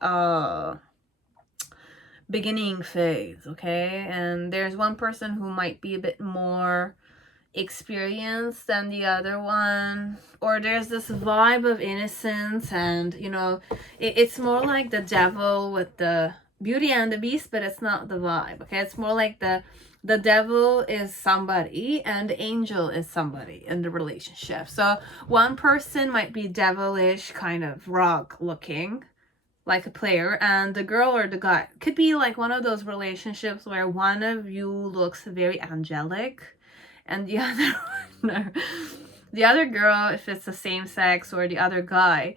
beginning phase, okay? And there's one person who might be a bit more experienced than the other one, or there's this vibe of innocence, and you know, it's more like the devil with the Beauty and the Beast, but it's not the vibe, okay? It's more like the devil is somebody and the angel is somebody in the relationship. So one person might be devilish, kind of rock looking, like a player, and the girl or the guy could be like one of those relationships where one of you looks very angelic and the other no, the other girl, if it's the same sex, or the other guy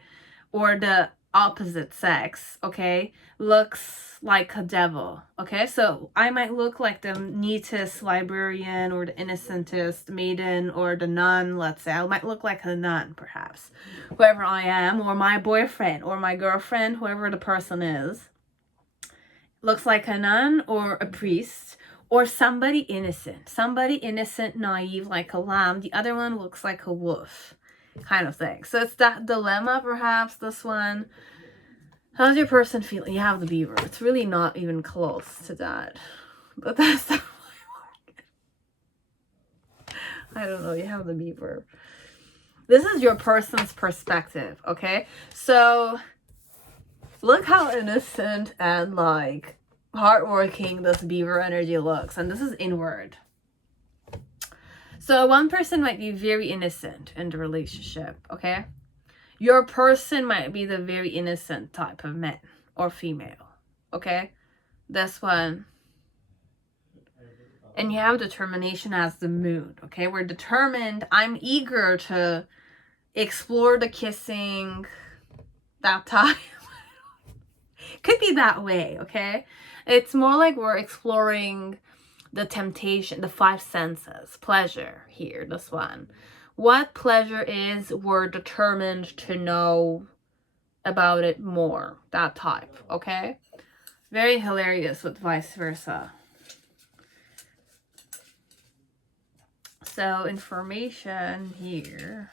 or the opposite sex, okay, looks like a devil. Okay, so I might look like the neatest librarian or the innocentest maiden or the nun, let's say. I might look like a nun, perhaps, whoever I am, or my boyfriend or my girlfriend, whoever the person is, looks like a nun or a priest, or somebody innocent, naive, like a lamb. The other one looks like a wolf, kind of thing. So it's that dilemma, perhaps, this one. How's your person feeling? You have the beaver. It's really not even close to that, but that's the I don't know. You have the beaver. This is your person's perspective, okay? So look how innocent and like hardworking this beaver energy looks, and this is inward. So one person might be very innocent in the relationship, okay? Your person might be the very innocent type of man or female, okay? This one. And you have determination as the mood, okay? We're determined. I'm eager to explore the kissing that time. Could be that way, okay? It's more like we're exploring the temptation, the five senses, pleasure here, this one. What pleasure is, we're determined to know about it more, that type, okay? Very hilarious with vice versa. So information here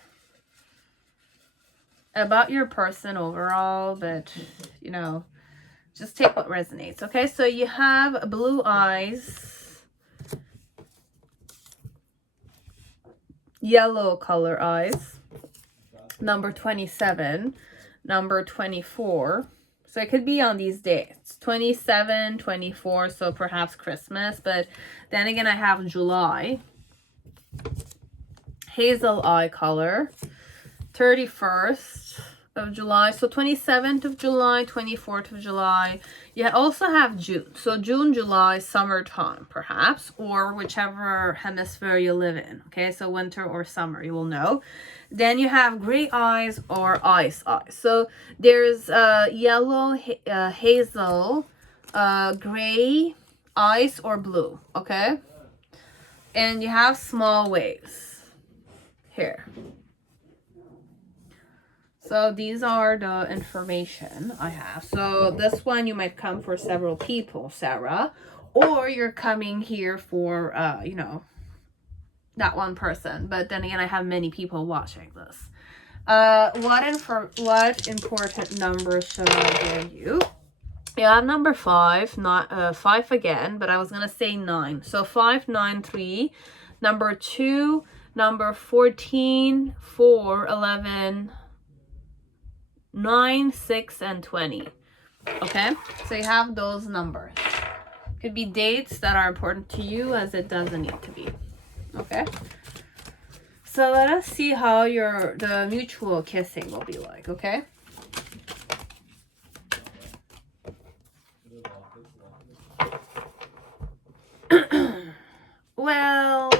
about your person overall, but you know, just take what resonates. Okay, so you have blue eyes, yellow color eyes, number 27, number 24. So it could be on these dates, 27, 24, so perhaps Christmas. But then again, I have July, hazel eye color, 31st of July, so 27th of July, 24th of July. You also have June, so June, July, summertime perhaps, or whichever hemisphere you live in, okay? So winter or summer, you will know. Then you have gray eyes or ice eyes. So there's yellow, hazel, gray, ice, or blue, okay? And you have small waves here. So these are the information I have. So this one you might come for several people, Sarah, or you're coming here for, you know, that one person. But then again, I have many people watching this. What important numbers should I give you? Yeah, number 5, not 5 again, but I was gonna say 9. So 5, 9, 3, number 2, number 14, 4, 11, 9, 6, and 20. Okay, so you have those numbers. Could be dates that are important to you, as it doesn't need to be. Okay, so let us see how the mutual kissing will be like. Okay, well,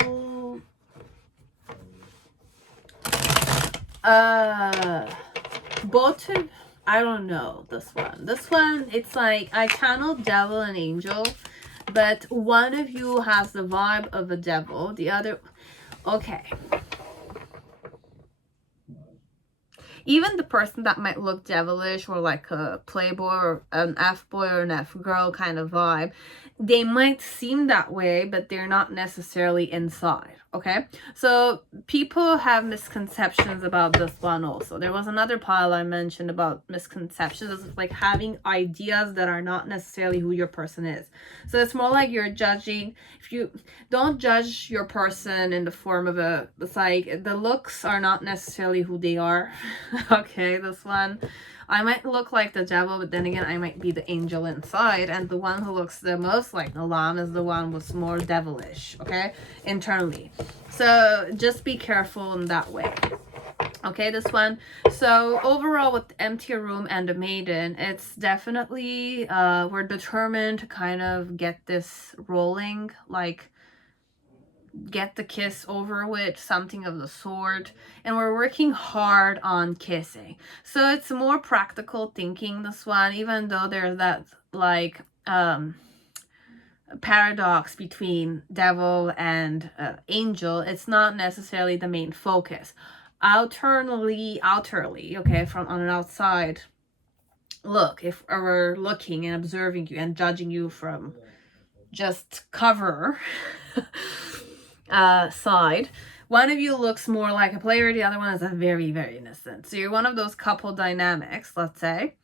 both of, I don't know, this one, it's like I channeled devil and angel, but one of you has the vibe of a devil, the other, okay, even the person that might look devilish or like a playboy or an F-boy or an F-girl kind of vibe, they might seem that way, but they're not necessarily inside. Okay, so people have misconceptions about this one also. There was another pile I mentioned about misconceptions. It's like having ideas that are not necessarily who your person is. So it's more like you're judging. If you don't judge your person in the form of it's like the looks are not necessarily who they are. Okay, this one, I might look like the devil, but then again, I might be the angel inside, and the one who looks the most like the lamb is the one who's more devilish, okay, internally. So just be careful in that way. Okay, this one. So overall, with the empty room and the maiden, it's definitely we're determined to kind of get this rolling, like get the kiss over with, something of the sort, and we're working hard on kissing. So it's more practical thinking, this one, even though there's that like paradox between devil and angel. It's not necessarily the main focus. Outerly, okay, from on an outside look, if we're looking and observing you and judging you from just cover side, one of you looks more like a player, the other one is a very, very innocent. So you're one of those couple dynamics, let's say.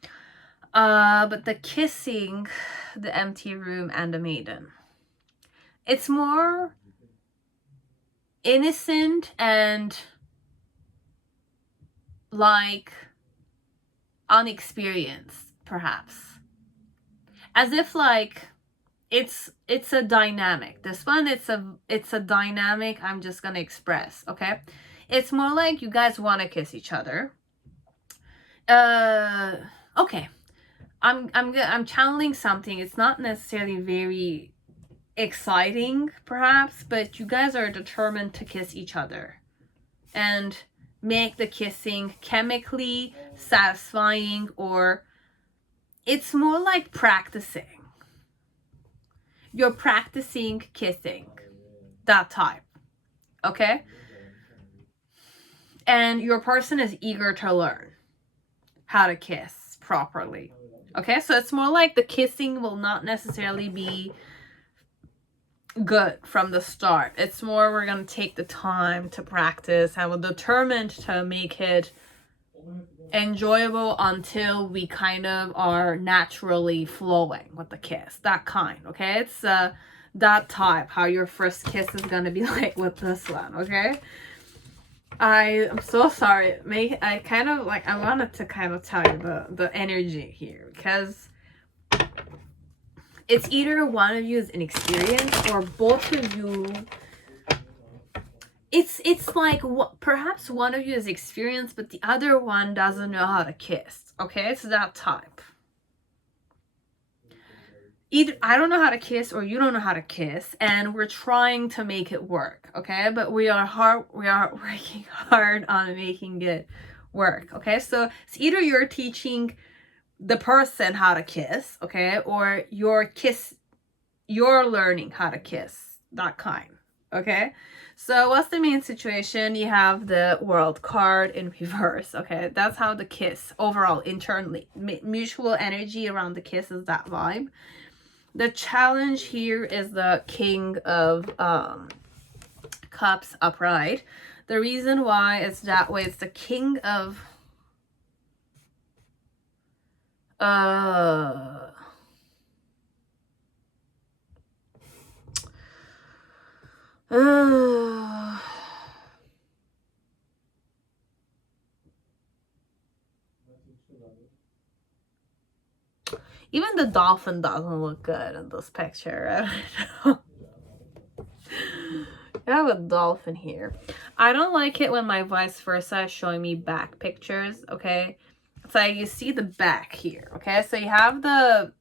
But the kissing, the empty room, and the maiden, it's more innocent and like unexperienced, perhaps, as if like it's a dynamic. This one, it's a dynamic I'm just gonna express. Okay, it's more like you guys want to kiss each other. Okay, I'm channeling something. It's not necessarily very exciting perhaps, but you guys are determined to kiss each other, and make the kissing chemically satisfying, or it's more like practicing. You're practicing kissing, that type, okay? And your person is eager to learn how to kiss properly, okay? So it's more like the kissing will not necessarily be good from the start. It's more we're gonna take the time to practice, and we're determined to make it enjoyable until we kind of are naturally flowing with the kiss, that kind, okay? It's that type, how your first kiss is gonna be like with this one, okay? I'm so sorry. I kind of like, I wanted to kind of tell you the energy here, because it's either one of you is inexperienced or both of you. It's like perhaps one of you is experienced, but the other one doesn't know how to kiss. Okay, it's that type. Either I don't know how to kiss or you don't know how to kiss, and we're trying to make it work. Okay, but we are working hard on making it work. Okay, so it's either you're teaching the person how to kiss, okay, or you're learning how to kiss, that kind. Okay, so what's the main situation? You have the World card in reverse. Okay, that's how the kiss overall internally, mutual energy around the kiss is that vibe. The challenge here is the King of Cups upright. The reason why it's that way, it's the King of even the dolphin doesn't look good in this picture. I don't know. I have a dolphin here. I don't like it when my vice versa is showing me back pictures, okay? It's like you see the back here, okay? So you have the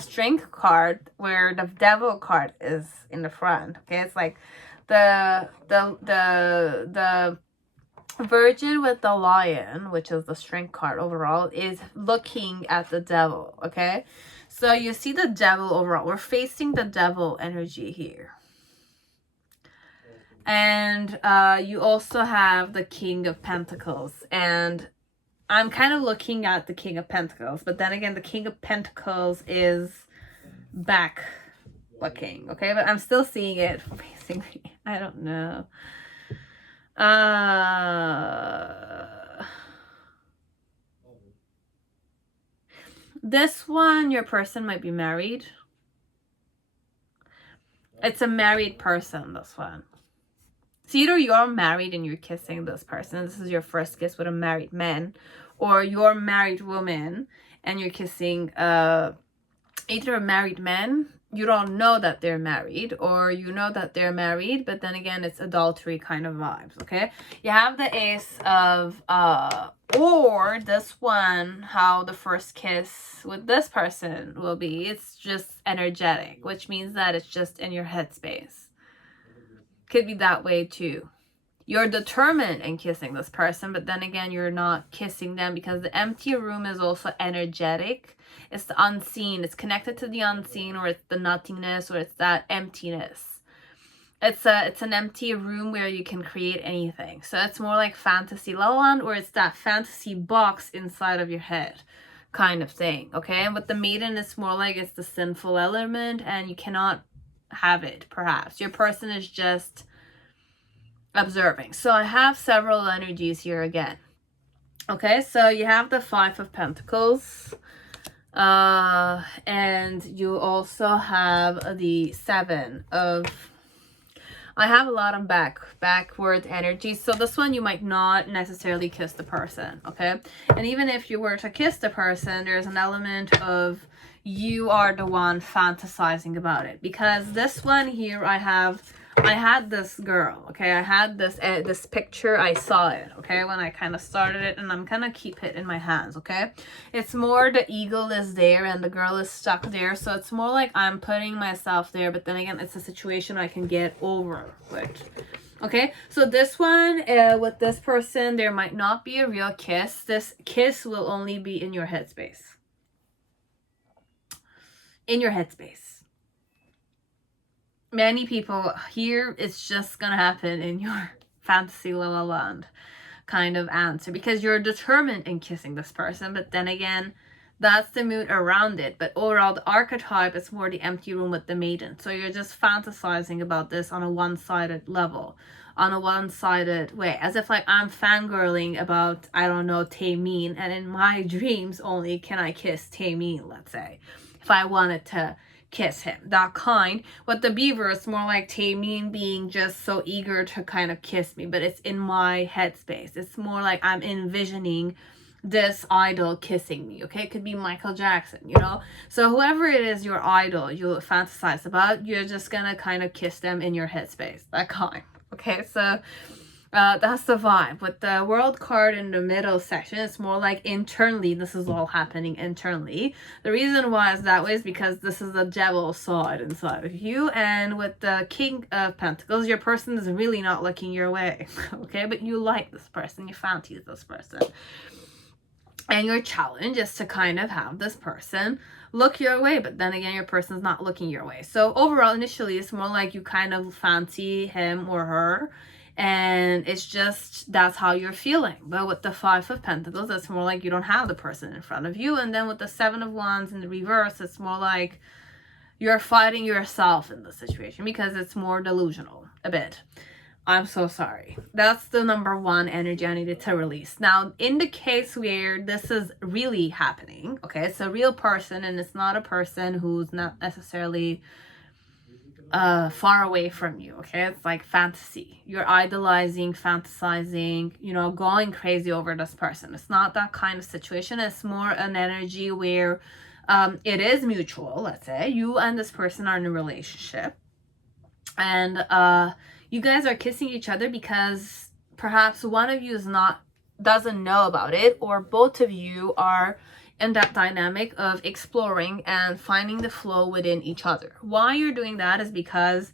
strength card where the devil card is in the front, okay? It's like the Virgin with the lion, which is the strength card overall, is looking at the devil, okay? So you see the devil overall. We're facing the devil energy here. And you also have the King of Pentacles. And I'm kind of looking at the King of Pentacles. But then again, the King of Pentacles is back looking, okay? But I'm still seeing it facing me. I don't know. This one, your person might be married. It's a married person, this one. So either you're married and you're kissing this person, this is your first kiss with a married man, or you're a married woman and you're kissing either a married man, you don't know that they're married, or you know that they're married, but then again, it's adultery kind of vibes, okay? You have the Ace of, or this one, how the first kiss with this person will be. It's just energetic, which means that it's just in your headspace. Could be that way too. You're determined in kissing this person, but then again, you're not kissing them because the empty room is also energetic. It's the unseen. It's connected to the unseen, or it's the nothingness, or it's that emptiness. It's an empty room where you can create anything. So it's more like fantasy La La Land, or it's that fantasy box inside of your head kind of thing, okay? And with the maiden, it's more like it's the sinful element and you cannot have it, perhaps. Your person is just observing. So I have several energies here again. Okay, so you have the Five of Pentacles. And you also have the Seven of... I have a lot of backward energy. So this one, you might not necessarily kiss the person, okay? And even if you were to kiss the person, there's an element of you are the one fantasizing about it. Because this one here, I had this girl, okay? I had this picture. I saw it, okay, when I kind of started it, and I'm gonna keep it in my hands, okay? It's more the eagle is there and the girl is stuck there, so it's more like I'm putting myself there, but then again, it's a situation I can get over with. Okay, so this one, with this person, there might not be a real kiss. This kiss will only be in your headspace. In your headspace. Many people here, it's just gonna happen in your fantasy la la land kind of answer, because you're determined in kissing this person, but then again, that's the mood around it. But overall, the archetype is more the empty room with the maiden. So you're just fantasizing about this on a one-sided level, on a one-sided way, as if like I'm fangirling about, I don't know, Taemin, and in my dreams only can I kiss Taemin, let's say, if I wanted to kiss him, that kind. With the beaver, it's more like Taemin being just so eager to kind of kiss me, but it's in my headspace. It's more like I'm envisioning this idol kissing me. Okay, it could be Michael Jackson, you know. So whoever it is, your idol you fantasize about, you're just gonna kind of kiss them in your headspace, that kind. Okay, so that's the vibe. With the world card in the middle section, it's more like internally, this is all happening internally. The reason why it's that way is because this is the devil side inside of you. And with the King of Pentacles, your person is really not looking your way. Okay, but you like this person, you fancy this person. And your challenge is to kind of have this person look your way, but then again, your person's not looking your way. So overall, initially, it's more like you kind of fancy him or her, and it's just, that's how you're feeling. But with the Five of Pentacles, it's more like you don't have the person in front of you. And then with the Seven of Wands in the reverse, it's more like you're fighting yourself in the situation, because it's more delusional a bit. I'm so sorry. That's the number one energy I needed to release. Now, in the case where this is really happening, okay, it's a real person, and it's not a person who's not necessarily far away from you, okay? It's like fantasy. You're idolizing, fantasizing, you know, going crazy over this person. It's not that kind of situation. It's more an energy where it is mutual, let's say. You and this person are in a relationship, and you guys are kissing each other because perhaps one of you doesn't know about it, or both of you are in that dynamic of exploring and finding the flow within each other. Why you're doing that is because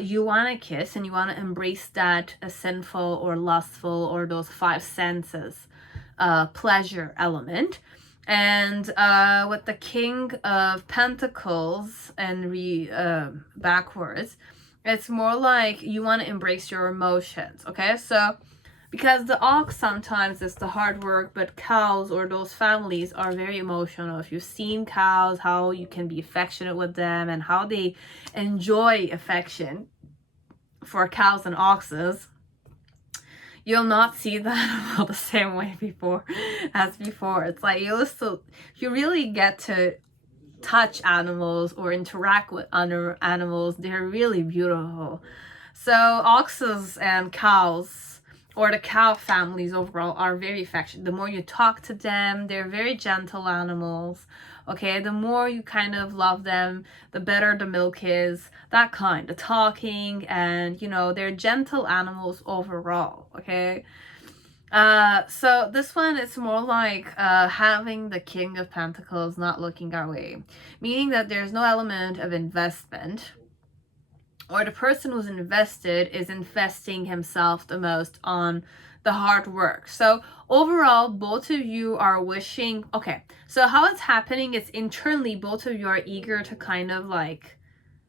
you want to kiss and you want to embrace that sinful or lustful or those five senses pleasure element. And with the King of Pentacles and backwards, it's more like you want to embrace your emotions, okay? So because the ox sometimes is the hard work, but cows or those families are very emotional. If you've seen cows, how you can be affectionate with them and how they enjoy affection for cows and oxes, you'll not see that the same way as before. It's like you really get to touch animals or interact with other animals. They're really beautiful. So oxes and cows, or the cow families overall, are very affectionate. The more you talk to them, they're very gentle animals. Okay, the more you kind of love them, the better the milk is. That kind of talking, and you know, they're gentle animals overall. Okay. So this one, it's more like having the King of Pentacles not looking our way, meaning that there's no element of investment, or the person who's invested is investing himself the most on the hard work. So overall, both of you are wishing, okay, so how it's happening is internally, both of you are eager to kind of like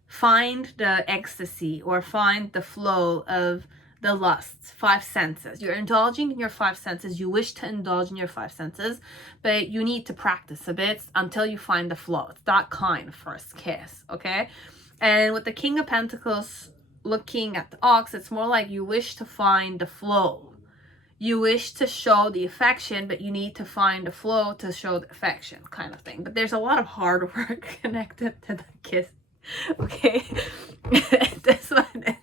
find the ecstasy or find the flow of the lusts, five senses. You're indulging in your five senses. You wish to indulge in your five senses, but you need to practice a bit until you find the flow. It's that kind of first kiss, okay? And with the King of Pentacles looking at the ox, it's more like you wish to find the flow. You wish to show the affection, but you need to find the flow to show the affection, kind of thing. But there's a lot of hard work connected to the kiss, okay? This one is...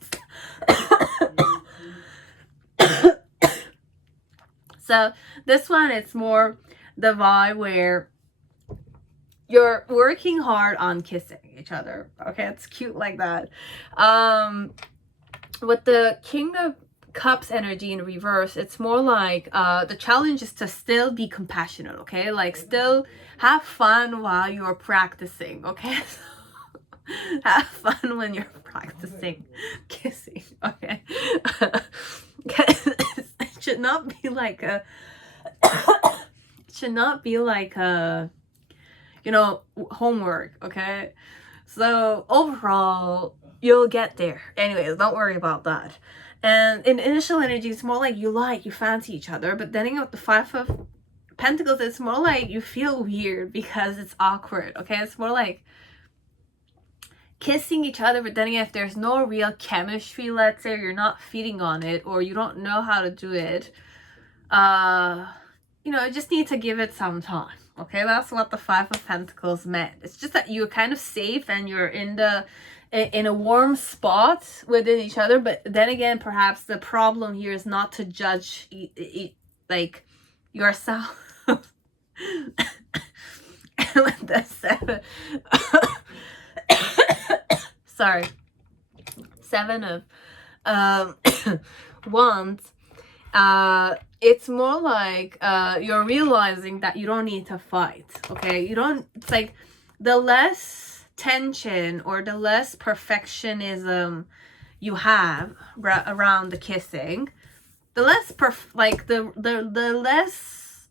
So this one, it's more the vibe where you're working hard on kissing each other. Okay, it's cute like that. With the King of Cups energy in reverse, it's more like the challenge is to still be compassionate, okay? Like still have fun while you're practicing, okay? Have fun when you're practicing. to sing kissing, okay? It should not be like a it should not be like a, you know, homework, okay? So overall, you'll get there. Anyways, don't worry about that. And in initial energy, it's more like you fancy each other. But then you got the Five of Pentacles, it's more like you feel weird because it's awkward, okay? It's more like kissing each other, but then again, if there's no real chemistry, let's say, you're not feeding on it, or you don't know how to do it, you know, you just need to give it some time, okay? That's what the Five of Pentacles meant. It's just that you're kind of safe and you're in a warm spot within each other. But then again, perhaps the problem here is not to judge like yourself. The Seven sorry, Seven of Wands. It's more like you're realizing that you don't need to fight, okay? You don't, it's like the less tension or the less perfectionism you have around the kissing, the less the less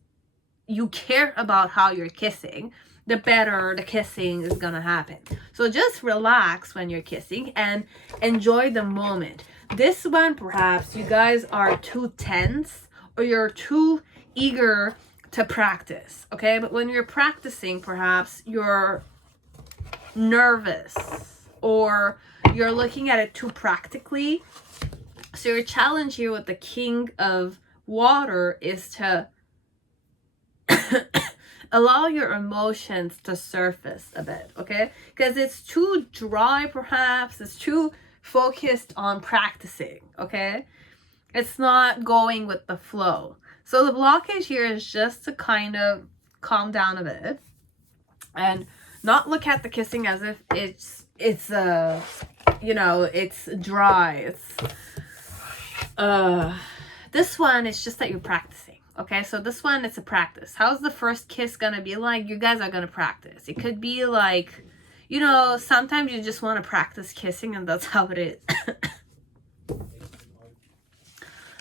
you care about how you're kissing, the better the kissing is gonna happen. So just relax when you're kissing and enjoy the moment. This one, perhaps you guys are too tense or you're too eager to practice, okay? But when you're practicing, perhaps you're nervous or you're looking at it too practically. So your challenge here with the King of Water is to allow your emotions to surface a bit, okay? Because it's too dry, perhaps. It's too focused on practicing, okay? It's not going with the flow. So the blockage here is just to kind of calm down a bit and not look at the kissing as if it's you know, it's dry. It's this one is just that you're practicing. Okay, so this one, it's a practice. How's the first kiss gonna be like? You guys are gonna practice. It could be like, you know, sometimes you just want to practice kissing and that's how it is.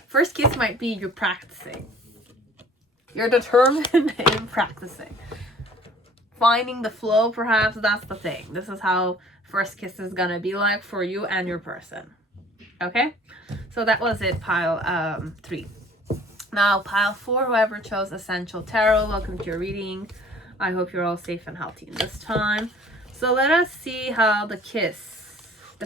First kiss might be you're practicing. You're determined in practicing. Finding the flow, perhaps, that's the thing. This is how first kiss is gonna be like for you and your person. Okay? So that was it, pile 3. Now, pile 4, whoever chose Essential Tarot, welcome to your reading. I hope you're all safe and healthy in this time. So let us see how the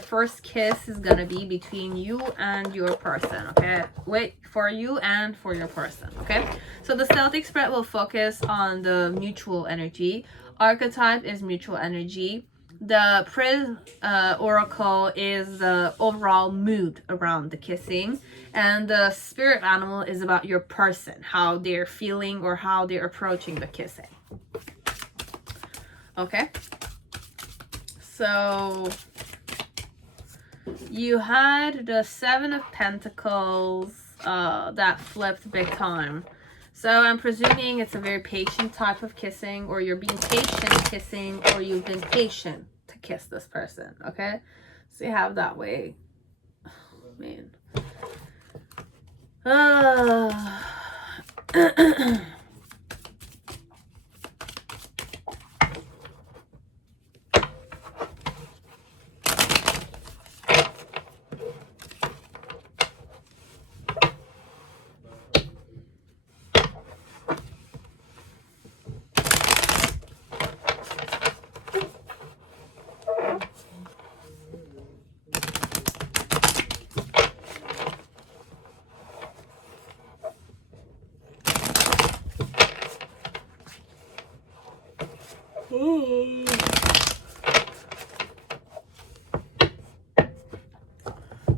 first kiss is going to be between you and your person, okay? Wait, for you and for your person, okay? So the Celtic spread will focus on the mutual energy. Archetype is mutual energy. The Pris Oracle is the overall mood around the kissing. And the spirit animal is about your person, how they're feeling or how they're approaching the kissing. Okay? So you had the Seven of Pentacles that flipped big time. So I'm presuming it's a very patient type of kissing, or you're being patient kissing, or you've been patient to kiss this person, okay? So you have that way. Oh, man.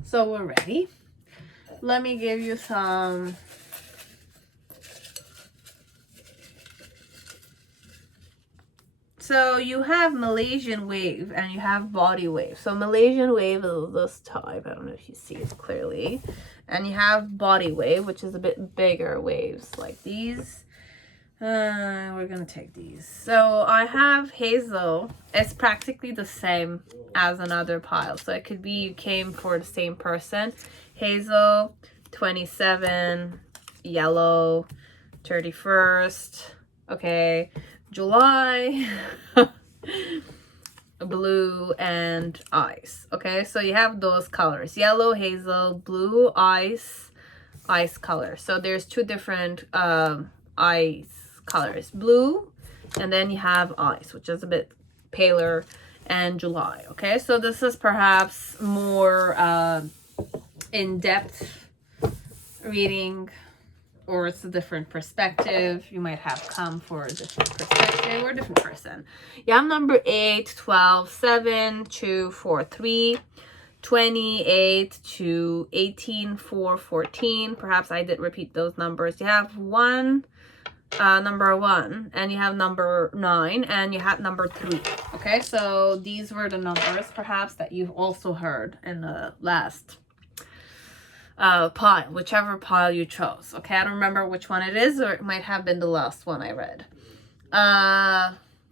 So we're ready. Let me give you some so you have Malaysian wave and you have body wave. So Malaysian wave is this type. I don't know if you see it clearly. And you have body wave, which is a bit bigger waves like these. We're gonna take these. So I have Hazel. It's practically the same as another pile. So it could be you came for the same person. Hazel, 27, yellow, 31st. Okay, July, blue, and ice. Okay, so you have those colors. Yellow, hazel, blue, ice color. So there's two different ice colors, blue, and then you have ice, which is a bit paler, and July. Okay, so this is perhaps more in-depth reading, or it's a different perspective. You might have come for a different perspective or a different person. You have number 8, 12, 7, 2, 4, 3, 28 to 18, 4, 14. Perhaps I did repeat those numbers. You have number 1, and you have number 9, and you have number 3. Okay, so these were the numbers perhaps that you've also heard in the last pile, whichever pile you chose. Okay, I don't remember which one it is, or it might have been the last one I read.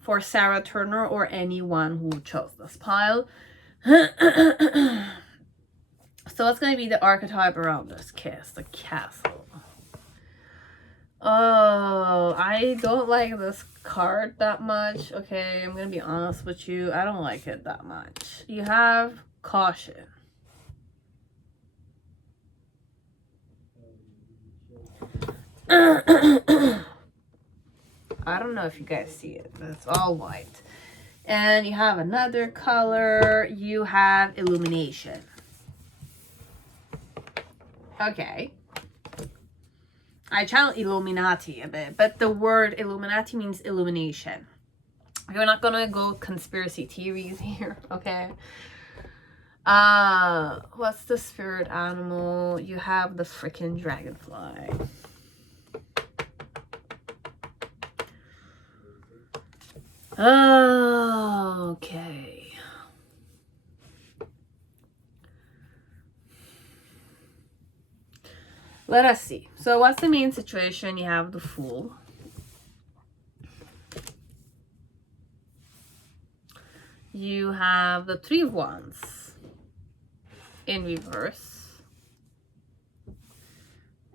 For Sarah Turner or anyone who chose this pile. So what's going to be the archetype around this kiss? The castle. Oh, I don't like this card that much. Okay, I'm going to be honest with you. I don't like it that much. You have caution. I don't know if you guys see it, but it's all white. And you have another color. You have illumination. Okay. I channel Illuminati a bit, but the word Illuminati means illumination. We're not gonna go conspiracy theories here, okay? What's the spirit animal? You have the freaking dragonfly. Okay. Let us see. So what's the main situation? You have the Fool. You have the Three of Wands in reverse.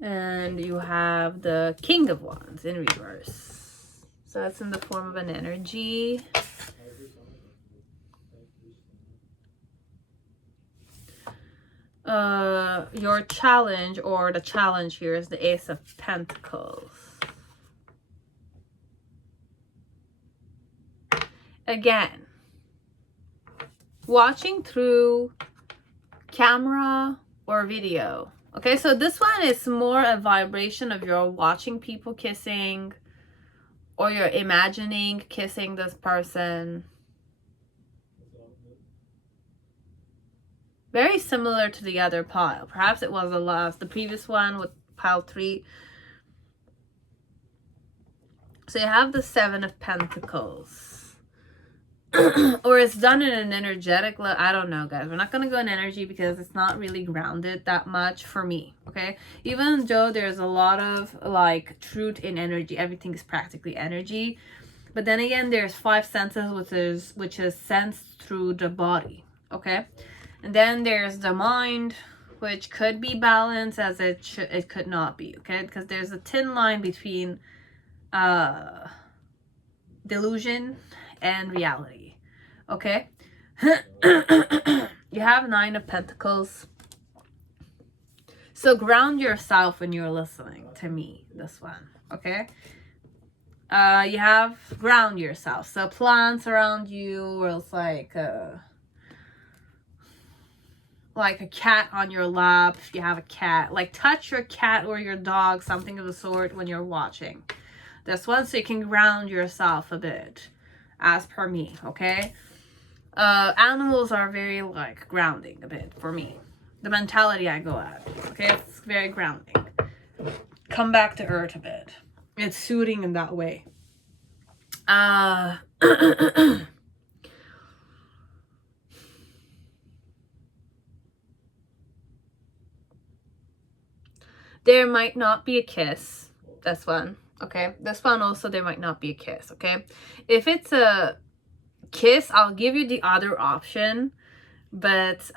And you have the King of Wands in reverse. So that's in the form of an energy. Your challenge, or the challenge here, is the Ace of Pentacles. Again, watching through camera or video. Okay, so this one is more a vibration of you're watching people kissing, or you're imagining kissing this person. Very similar to the other pile. Perhaps it was the previous one with pile 3. So you have the Seven of Pentacles. Or it's done in an energetic, I don't know, guys. We're not going to go in energy because it's not really grounded that much for me, okay? Even though there's a lot of, like, truth in energy. Everything is practically energy. But then again, there's 5 senses, which is sensed through the body, okay? And then there's the mind, which could be balanced as it could not be, okay? Because there's a thin line between delusion and reality, okay? You have 9 of Pentacles. So ground yourself when you're listening to me, this one, okay? You have ground yourself. So plants around you, or it's like a cat on your lap. If you have a cat, like touch your cat or your dog, something of the sort, when you're watching this one, so you can ground yourself a bit, as per me, okay? Animals are very, like, grounding a bit for me. The mentality I go at, okay? It's very grounding. Come back to earth a bit. It's soothing in that way. There might not be a kiss, this one. Okay, this one also, there might not be a kiss. Okay, if it's a kiss, I'll give you the other option, but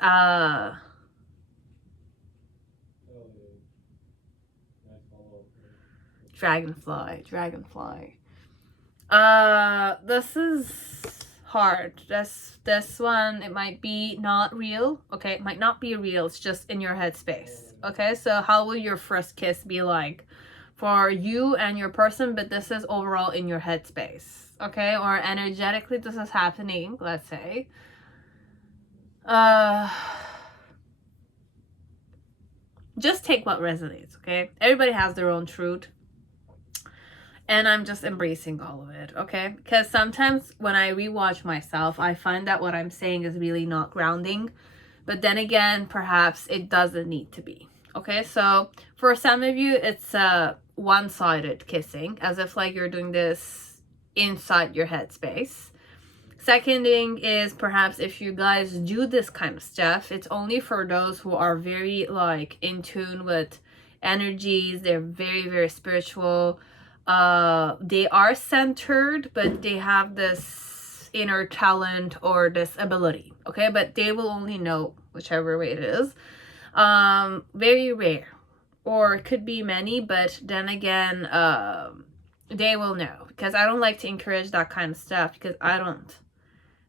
dragonfly. This is hard. This one, it might be not real. Okay, it might not be real. It's just in your headspace. Okay, so how will your first kiss be like for you and your person? But this is overall in your headspace. Okay, or energetically, this is happening. Let's say. Just take what resonates. Okay, everybody has their own truth. And I'm just embracing all of it, okay? Because sometimes when I rewatch myself, I find that what I'm saying is really not grounding. But then again, perhaps it doesn't need to be, okay? So for some of you, it's one-sided kissing, as if like you're doing this inside your headspace. Second thing is, perhaps if you guys do this kind of stuff, it's only for those who are very like in tune with energies. They're very, very spiritual. They are centered, but they have this inner talent or this ability, okay? But they will only know whichever way it is. Very rare, or it could be many, but then again, they will know, because I don't like to encourage that kind of stuff, because I don't.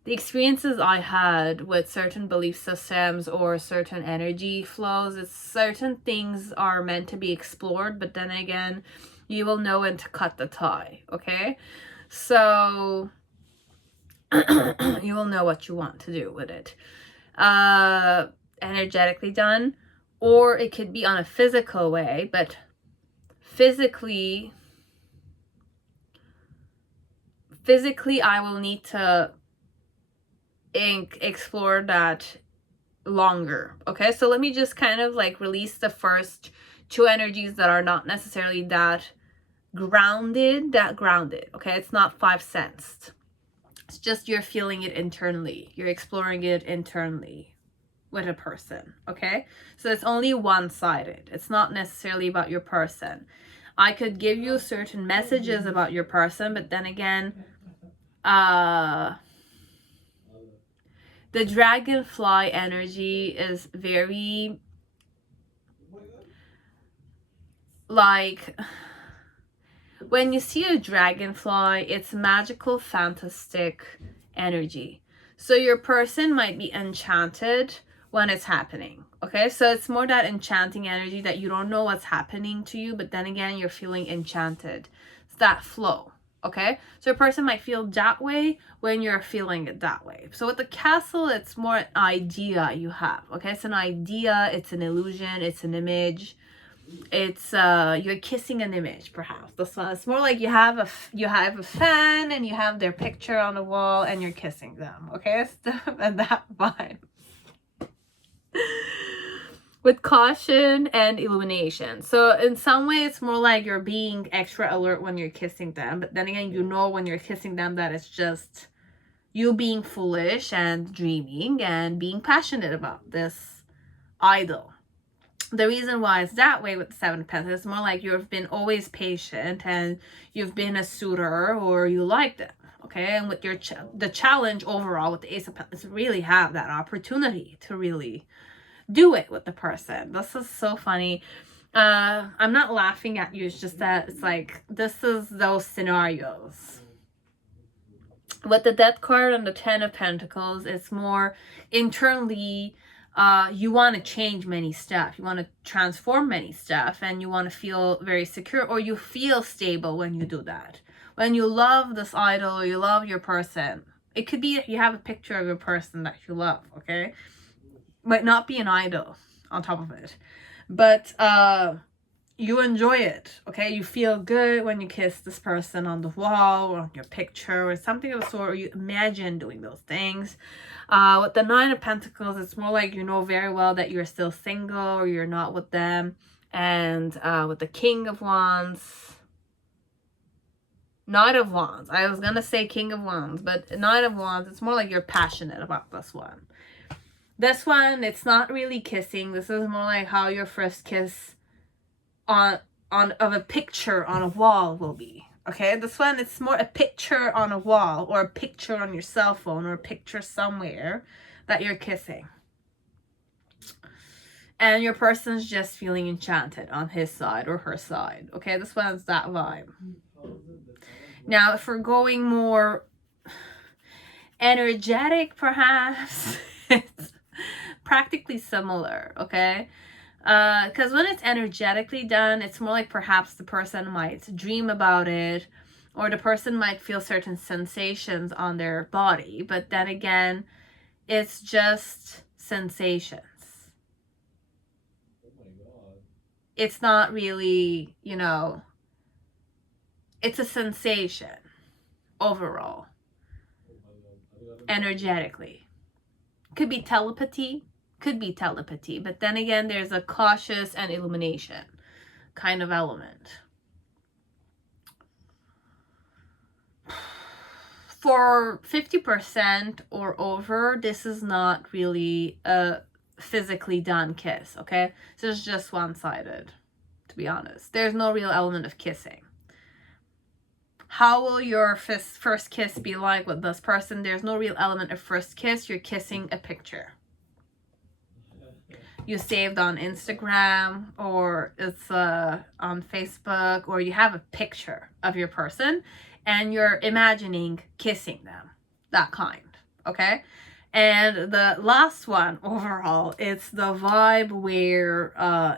The experiences I had with certain belief systems or certain energy flows, it's certain things are meant to be explored, but then again, you will know when to cut the tie, okay? So you will know what you want to do with it. Energetically done, or it could be on a physical way, but physically I will need to explore that longer, okay? So let me just kind of like release the first two energies that are not necessarily that grounded, okay? It's not five sensed. It's just you're feeling it internally. You're exploring it internally with a person, okay? So it's only one-sided. It's not necessarily about your person. I could give you certain messages about your person, but then again, the dragonfly energy is very like, when you see a dragonfly, it's magical, fantastic energy. So your person might be enchanted when it's happening, okay? So it's more that enchanting energy that you don't know what's happening to you, but then again, you're feeling enchanted. It's that flow, okay? So your person might feel that way when you're feeling it that way. So with the castle, it's more an idea you have, okay? It's an idea, it's an illusion, it's an image. It's you're kissing an image, perhaps. This one, it's more like you have a fan and you have their picture on the wall and you're kissing them, okay? And that vibe. With caution and illumination. So in some way, it's more like you're being extra alert when you're kissing them, but then again, you know when you're kissing them that it's just you being foolish and dreaming and being passionate about this idol. The reason why it's that way with the Seven of Pentacles is more like you've been always patient and you've been a suitor or you like them, okay? And with your the challenge overall with the Ace of Pentacles is really have that opportunity to really do it with the person. This is so funny. I'm not laughing at you. It's just that it's like, this is those scenarios. With the Death card and the Ten of Pentacles, it's more internally, you want to change many stuff. You want to transform many stuff and you want to feel very secure, or you feel stable when you do that. When you love this idol, you love your person. It could be you have a picture of your person that you love, okay? Might not be an idol on top of it. But you enjoy it, okay? You feel good when you kiss this person on the wall or on your picture or something of the sort, or you imagine doing those things. With the Nine of Pentacles, it's more like you know very well that you're still single or you're not with them. And with the King of Wands, Knight of Wands. I was gonna say King of Wands, but Knight of Wands, it's more like you're passionate about this one. This one, it's not really kissing. This is more like how your first kiss of a picture on a wall will be. Okay, this one, it's more a picture on a wall, or a picture on your cell phone, or a picture somewhere that you're kissing. And your person's just feeling enchanted on his side or her side. Okay, this one's that vibe. Now, if we're going more energetic, perhaps, it's practically similar, okay? Because when it's energetically done, it's more like perhaps the person might dream about it, or the person might feel certain sensations on their body, but then again, it's just sensations. It's not really, you know, it's a sensation overall, energetically. Could be telepathy, but then again, there's a cautious and illumination kind of element. For 50% or over, this is not really a physically done kiss, okay? So it's just one-sided, to be honest. There's no real element of kissing. How will your first kiss be like with this person? There's no real element of first kiss. You're kissing a picture you saved on Instagram, or it's on Facebook, or you have a picture of your person and you're imagining kissing them, that kind, okay? And the last one overall, it's the vibe where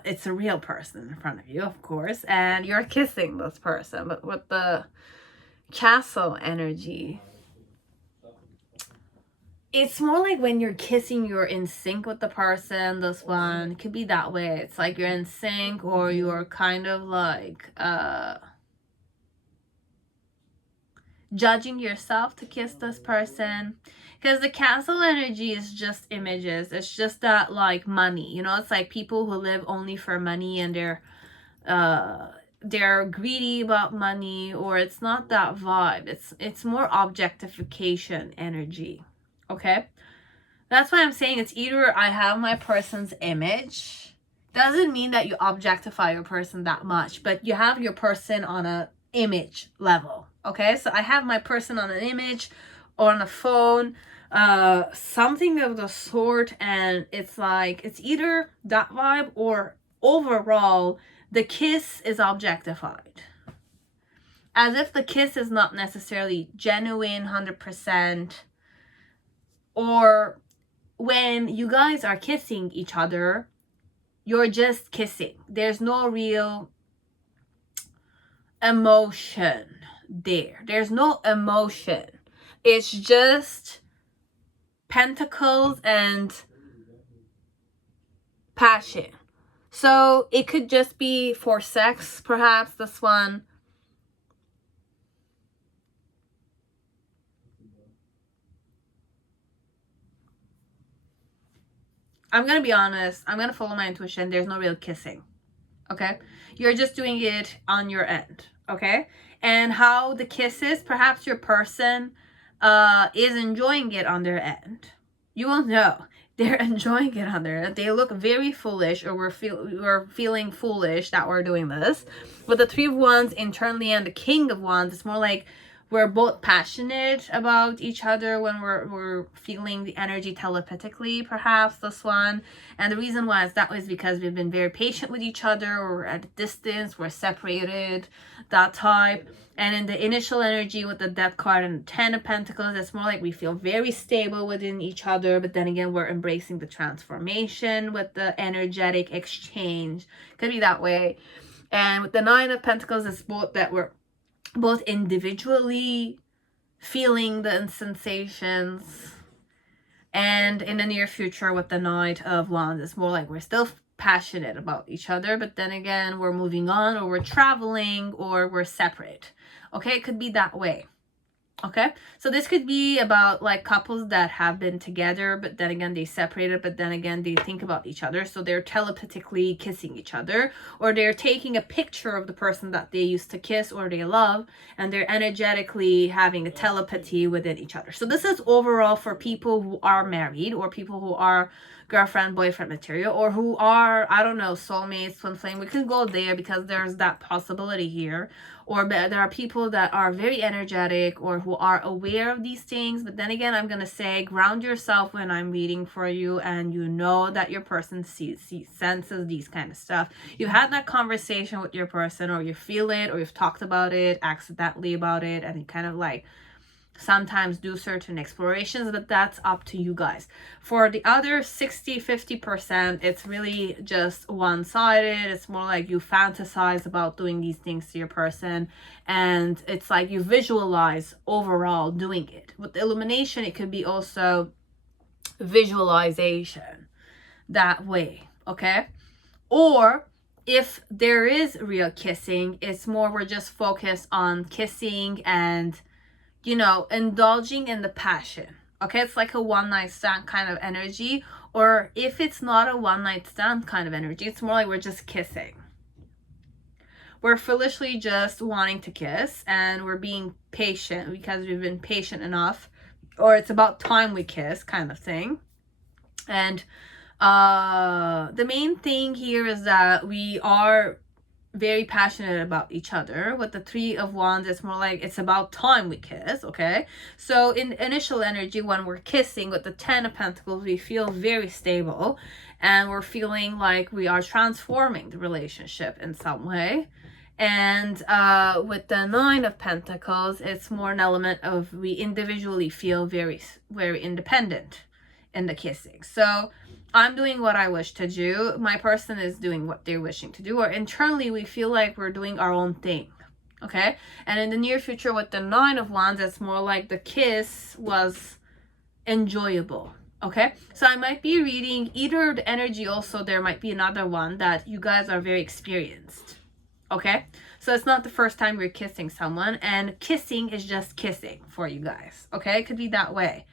it's a real person in front of you, of course, and you're kissing this person, but with the castle energy, it's more like when you're kissing, you're in sync with the person. This one could be that way. It's like you're in sync, or you're kind of like judging yourself to kiss this person. Because the castle energy is just images. It's just that, like, money. You know, it's like people who live only for money, and they're greedy about money, or it's not that vibe. It's more objectification energy. Okay, that's why I'm saying it's either I have my person's image. Doesn't mean that you objectify your person that much, but you have your person on a image level. Okay, so I have my person on an image or on a phone, something of the sort, and it's like it's either that vibe, or overall the kiss is objectified, as if the kiss is not necessarily genuine 100%. Or when you guys are kissing each other, you're just kissing. There's no real emotion there. There's no emotion. It's just pentacles and passion. So it could just be for sex, perhaps, this one. I'm going to be honest. I'm going to follow my intuition. There's no real kissing. Okay? You're just doing it on your end. Okay? And how the kiss is, perhaps your person is enjoying it on their end. You won't know. They're enjoying it on their end. They look very foolish, or we're feeling foolish that we're doing this. With the Three of Wands internally and the King of Wands, it's more like we're both passionate about each other when we're feeling the energy telepathically, perhaps, this one. And the reason why is that was because we've been very patient with each other, or we're at a distance, we're separated, that type. And in the initial energy with the Death card and the Ten of Pentacles, it's more like we feel very stable within each other, but then again, we're embracing the transformation with the energetic exchange. Could be that way. And with the Nine of Pentacles, it's both that we're both individually feeling the sensations, and in the near future with the Knight of Wands, it's more like we're still passionate about each other, but then again, we're moving on, or we're traveling, or we're separate. Okay, it could be that way. Okay, so this could be about like couples that have been together, but then again they separated, but then again they think about each other, so they're telepathically kissing each other, or they're taking a picture of the person that they used to kiss or they love, and they're energetically having a telepathy within each other. So this is overall for people who are married, or people who are girlfriend, boyfriend material, or who are, I don't know, soulmates, twin flame. We can go there because there's that possibility here. Or there are people that are very energetic or who are aware of these things. But then again, I'm going to say ground yourself when I'm reading for you, and you know that your person senses these kind of stuff. You've had that conversation with your person, or you feel it, or you've talked about it accidentally about it, and you kind of like sometimes do certain explorations, but that's up to you guys. For the other 60-50%, it's really just one-sided. It's more like you fantasize about doing these things to your person, and it's like you visualize overall doing it. With the illumination, it could be also visualization that way, okay? Or if there is real kissing, it's more we're just focused on kissing and, you know, indulging in the passion. Okay, it's like a one night stand kind of energy. Or if it's not a one night stand kind of energy, it's more like we're just kissing. We're foolishly just wanting to kiss, and we're being patient because we've been patient enough, or it's about time we kiss kind of thing. And the main thing here is that we are very passionate about each other. With the Three of Wands, it's more like it's about time we kiss, okay? So in initial energy, when we're kissing with the Ten of Pentacles, we feel very stable, and we're feeling like we are transforming the relationship in some way. And with the Nine of Pentacles, it's more an element of we individually feel very, very independent in the kissing. So I'm doing what I wish to do. My person is doing what they're wishing to do. Or internally, we feel like we're doing our own thing. Okay? And in the near future, with the Nine of Wands, it's more like the kiss was enjoyable. Okay? So I might be reading either the energy, also there might be another one that you guys are very experienced. Okay? So it's not the first time you're kissing someone. And kissing is just kissing for you guys. Okay? It could be that way.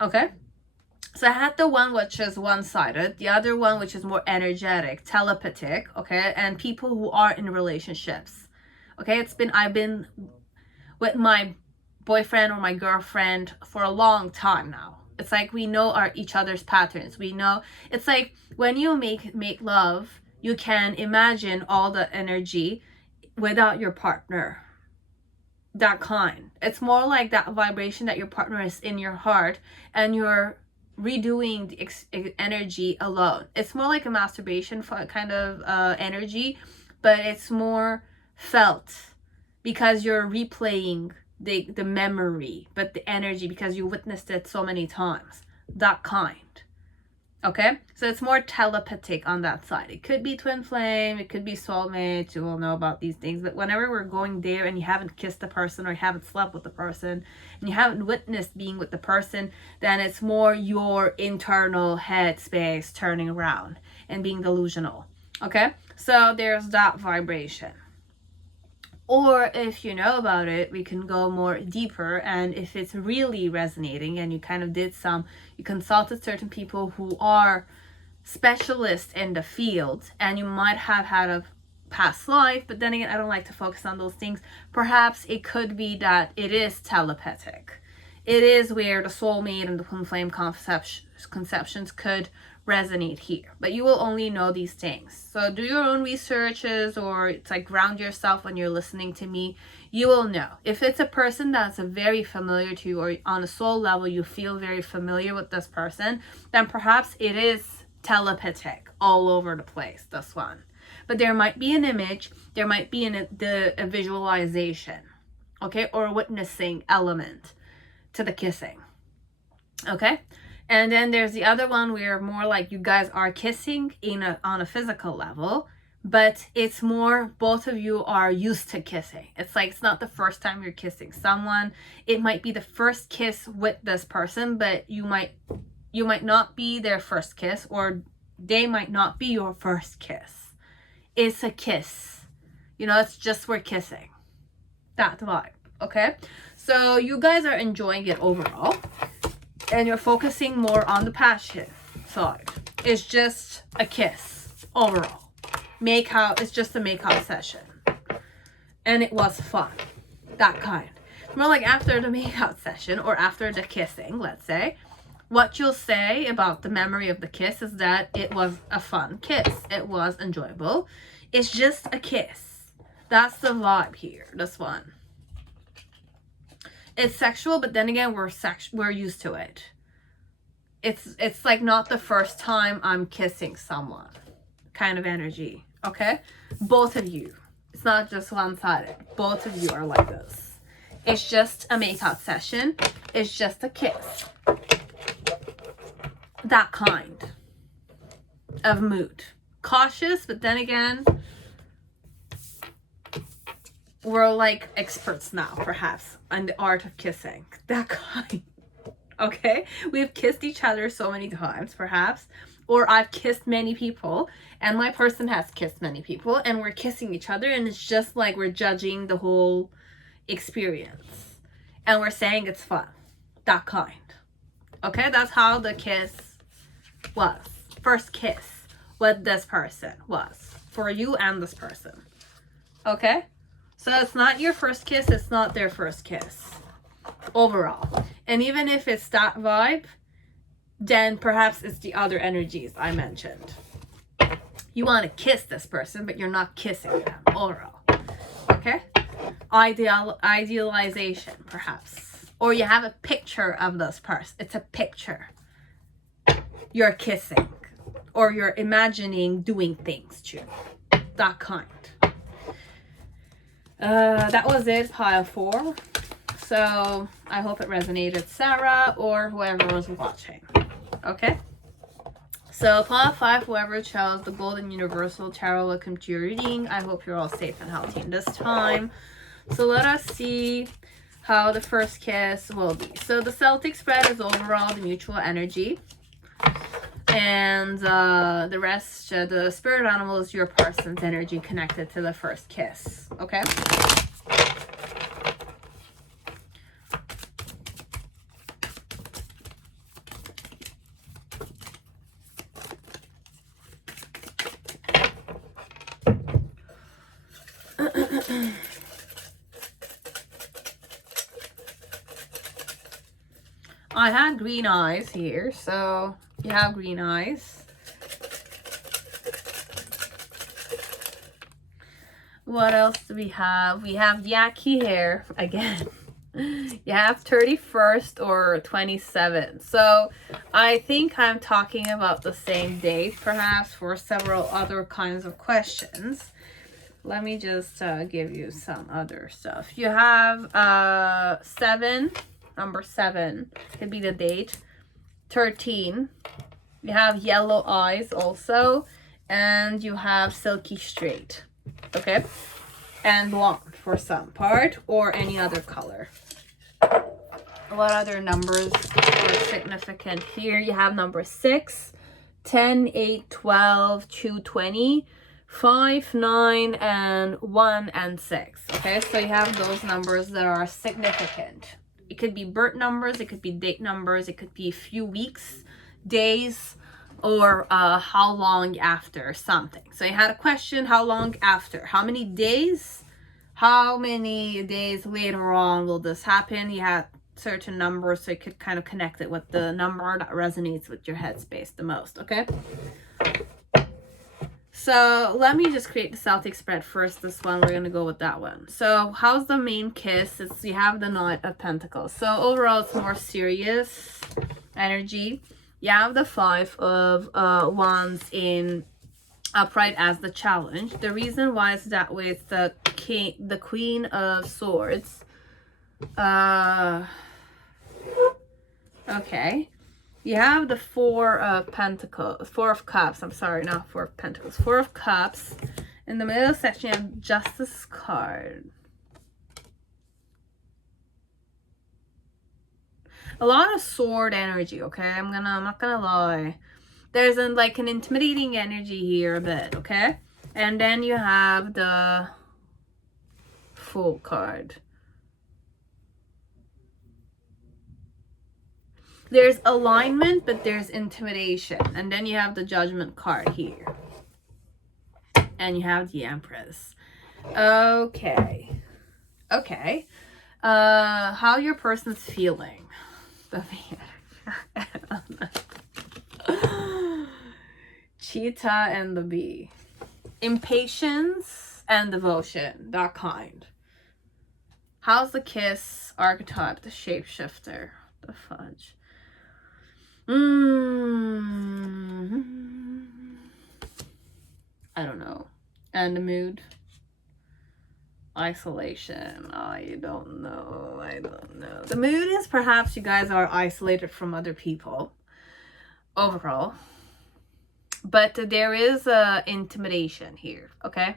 Okay? So I had the one which is one-sided, the other one which is more energetic, telepathic, okay, and people who are in relationships, okay. I've been with my boyfriend or my girlfriend for a long time now. It's like we know each other's patterns. We know, it's like when you make love, you can imagine all the energy without your partner. That kind. It's more like that vibration that your partner is in your heart, and you're redoing the energy alone. It's more like a masturbation kind of energy, but it's more felt because you're replaying the memory, but the energy because you witnessed it so many times. That kind. Okay? So it's more telepathic on that side. It could be twin flame, it could be soulmates, you will know about these things. But whenever we're going there and you haven't kissed the person, or you haven't slept with the person, and you haven't witnessed being with the person, then it's more your internal head space turning around and being delusional. Okay? So there's that vibration. Or if you know about it, we can go more deeper, and if it's really resonating and you kind of you consulted certain people who are specialists in the field, and you might have had a past life, but then again, I don't like to focus on those things. Perhaps it could be that it is telepathic. It is where the soulmate and the twin flame conceptions could resonate here, but you will only know these things. So do your own researches, or it's like ground yourself when you're listening to me. You will know if it's a person that's very familiar to you, or on a soul level you feel very familiar with this person, then perhaps it is telepathic all over the place, this one. But there might be an image, there might be a visualization, okay, or a witnessing element to the kissing. Okay? And then there's the other one where more like you guys are kissing on a physical level, but it's more both of you are used to kissing. It's like it's not the first time you're kissing someone. It might be the first kiss with this person, but you might not be their first kiss, or they might not be your first kiss. It's a kiss. You know, it's just we're kissing. That vibe, okay? So you guys are enjoying it overall, and you're focusing more on the passion side. It's just a kiss overall. It's just a make-out session. And it was fun. That kind. More like after the make-out session, or after the kissing, let's say, what you'll say about the memory of the kiss is that it was a fun kiss. It was enjoyable. It's just a kiss. That's the vibe here, this one. It's sexual, but then again, we're used to it. It's like not the first time I'm kissing someone kind of energy, okay? Both of you. It's not just one-sided. Both of you are like this. It's just a makeout session. It's just a kiss. That kind of mood. Cautious, but then again, we're like experts now, perhaps, on the art of kissing. That kind. Okay? We've kissed each other so many times, perhaps. Or I've kissed many people, and my person has kissed many people, and we're kissing each other, and it's just like we're judging the whole experience. And we're saying it's fun. That kind. Okay? That's how the kiss was. First kiss with this person was. For you and this person. Okay? So it's not your first kiss, it's not their first kiss. Overall. And even if it's that vibe, then perhaps it's the other energies I mentioned. You want to kiss this person, but you're not kissing them overall. Okay? Idealization, perhaps. Or you have a picture of this person. It's a picture. You're kissing. Or you're imagining doing things to. That kind. That was it, pile 4. So I hope it resonated, Sarah, or whoever was watching. Okay? So pile 5, whoever chose the Golden Universal Tarot, welcome to your reading. I hope you're all safe and healthy in this time. So let us see how the first kiss will be. So the Celtic spread is overall the mutual energy. And the rest, the spirit animal is your person's energy connected to the first kiss. Okay? I had green eyes here, so you have green eyes. What else do we have? We have yucky hair again. You have 31st or 27th. So I think I'm talking about the same date, perhaps, for several other kinds of questions. Let me just give you some other stuff. You have 7, number 7 could be the date. 13. You have yellow eyes also. And you have silky straight. Okay? And blonde for some part, or any other color. What other numbers are significant here? You have number 6, 10, 8, 12, 2, 20, 5, 9, and 1 and 6. Okay, so you have those numbers that are significant. It could be birth numbers, it could be date numbers, it could be a few weeks, days, or how long after something. So you had a question, how long after? How many days? How many days later on will this happen? You had certain numbers, so you could kind of connect it with the number that resonates with your headspace the most, okay? So let me just create the Celtic spread first. This one, we're going to go with that one. So how's the main kiss? It's, you have the Knight of Pentacles. So overall, it's more serious energy. You have the 5 of Wands in upright as the challenge. The reason why it's that way is the Queen of Swords. Okay. You have the 4 of Pentacles, 4 of Cups. I'm sorry, not 4 of Pentacles. 4 of Cups. In the middle section, you have Justice card. A lot of sword energy, okay? I'm not gonna lie. There's like an intimidating energy here a bit, okay? And then you have the Fool card. There's alignment, but there's intimidation. And then you have the Judgment card here. And you have the Empress. Okay. Okay. How your person's feeling. Cheetah and the bee. Impatience and devotion, that kind. How's the kiss archetype, the shapeshifter, the fudge? I don't know. And the mood? Isolation. I don't know. The mood is perhaps you guys are isolated from other people overall. But there is a intimidation here, okay?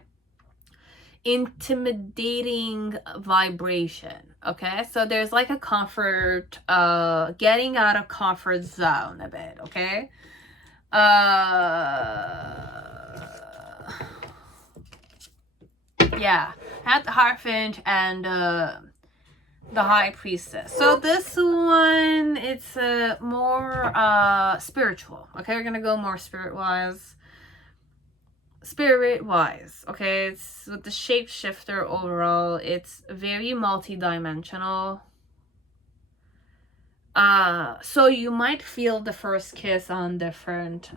Intimidating vibration, okay? So there's like a comfort, getting out of comfort zone a bit, okay? Yeah, had the Hierophant and the High Priestess. So this one, it's more spiritual. Okay, we're gonna go more spirit-wise. Okay, it's with the shapeshifter overall. It's very multi-dimensional. So you might feel the first kiss on different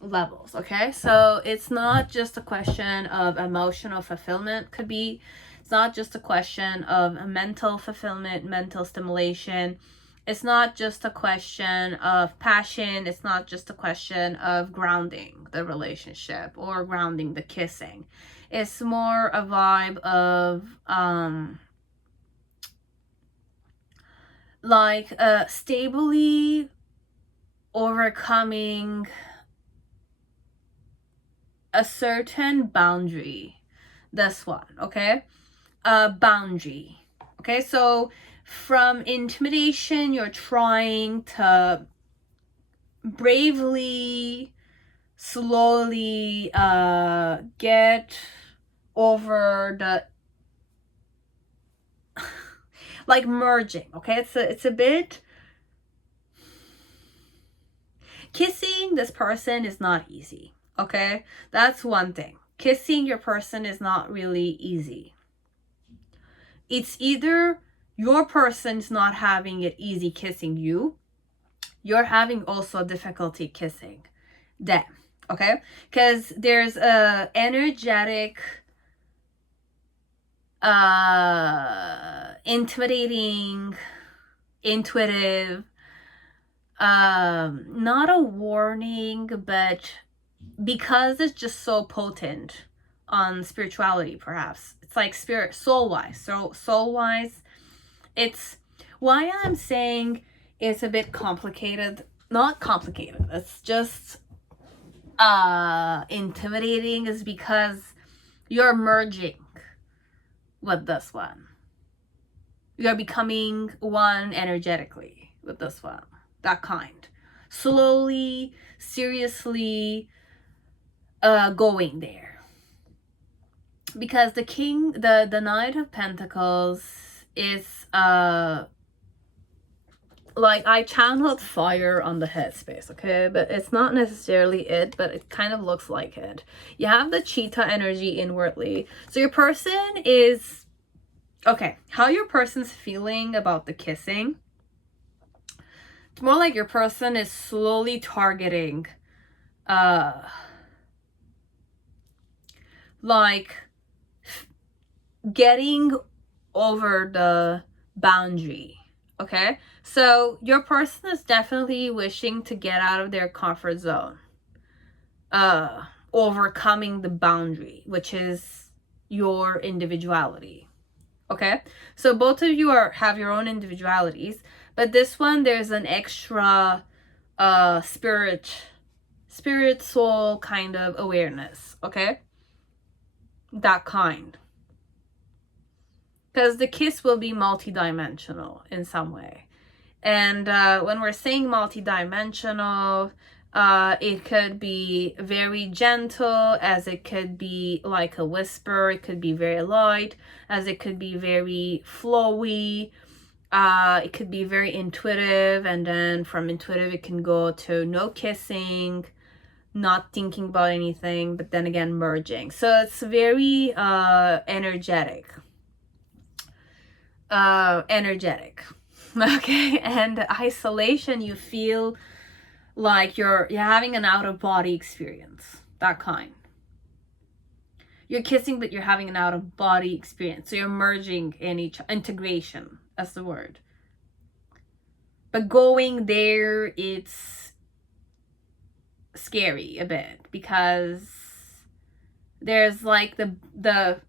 levels, okay? So it's not just a question of emotional fulfillment, could be. It's not just a question of mental fulfillment, mental stimulation. It's not just a question of passion. It's not just a question of grounding the relationship or grounding the kissing. It's more a vibe of like stably overcoming a certain boundary. This one, okay? Boundary. Okay, so from intimidation, you're trying to bravely, slowly get over the like merging, okay? It's a bit kissing this person is not easy, okay? That's one thing. Kissing your person is not really easy. It's either your person's not having it easy kissing you, you're having also difficulty kissing them, okay? Because there's a energetic, intimidating, intuitive, not a warning, but because it's just so potent on spirituality, perhaps it's like spirit soul wise, it's why I'm saying it's a bit complicated. Not complicated, it's just intimidating, is because you're merging with this one. You're becoming one energetically with this one, that kind. Slowly, seriously going there. Because the king, the Knight of Pentacles is like I channeled fire on the headspace, okay? But it's not necessarily it, but it kind of looks like it. You have the cheetah energy inwardly. So your person is, okay, how your person's feeling about the kissing. It's more like your person is slowly targeting, like getting over the boundary, okay? So your person is definitely wishing to get out of their comfort zone, overcoming the boundary, which is your individuality, okay? So both of you have your own individualities, but this one, there's an extra spirit soul kind of awareness, okay? That kind. Because the kiss will be multidimensional in some way. And when we're saying multidimensional, it could be very gentle, as it could be like a whisper. It could be very light, as it could be very flowy. It could be very intuitive, and then from intuitive it can go to no kissing, not thinking about anything, but then again merging. So it's very energetic. Okay, and the isolation, you feel like you're having an out-of-body experience, that kind. You're kissing, but you're having an out-of-body experience. So you're merging in integration, that's the word. But going there, it's scary a bit, because there's like the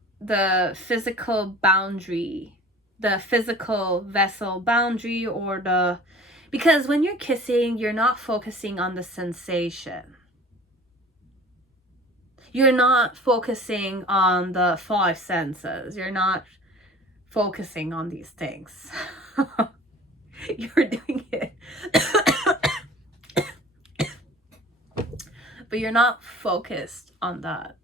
physical boundary, the physical vessel boundary, or because when you're kissing, you're not focusing on the sensation. You're not focusing on the 5 senses. You're not focusing on these things. You're doing it. But you're not focused on that.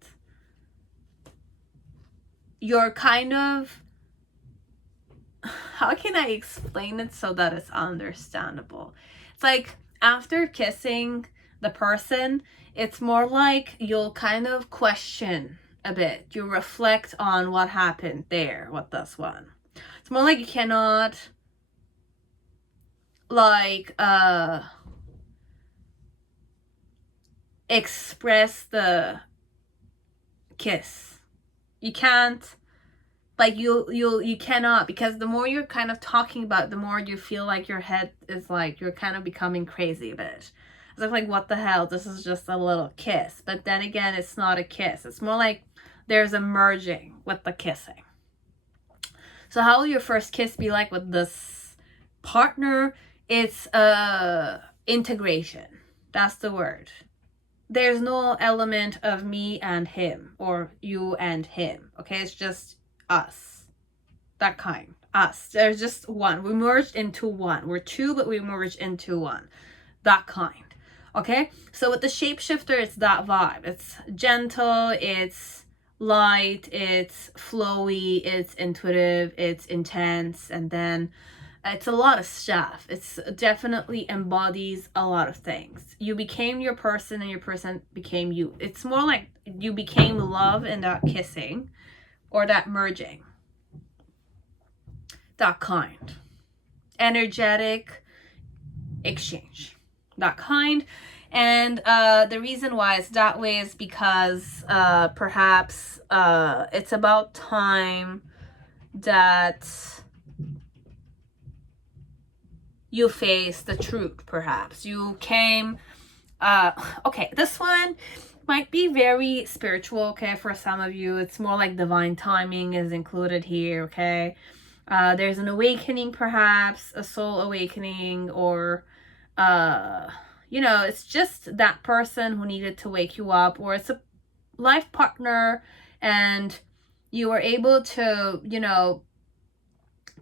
You're kind of, how can I explain it so that it's understandable? It's like after kissing the person, it's more like you'll kind of question a bit. You reflect on what happened there with this one. It's more like you cannot like express the kiss. You can't, like you cannot, because the more you're kind of talking about it, the more you feel like your head is like, you're kind of becoming crazy a bit. It's like, what the hell, this is just a little kiss. But then again, it's not a kiss. It's more like there's a merging with the kissing. So how will your first kiss be like with this partner? It's integration. That's the word. There's no element of me and him or you and him. Okay, it's just us. That kind. Us. There's just one. We merged into one. We're two, but we merged into one. That kind. Okay, so with the shapeshifter, it's that vibe. It's gentle, it's light, it's flowy, it's intuitive, it's intense, and then it's a lot of stuff. It's definitely embodies a lot of things. You became your person and your person became you. It's more like you became love in that kissing or that merging. That kind. Energetic exchange. That kind. And the reason why it's that way is because perhaps it's about time that you face the truth. Perhaps you came okay, this one might be very spiritual. Okay, for some of you it's more like divine timing is included here. Okay, there's an awakening, perhaps a soul awakening, or you know, it's just that person who needed to wake you up, or it's a life partner and you were able to, you know,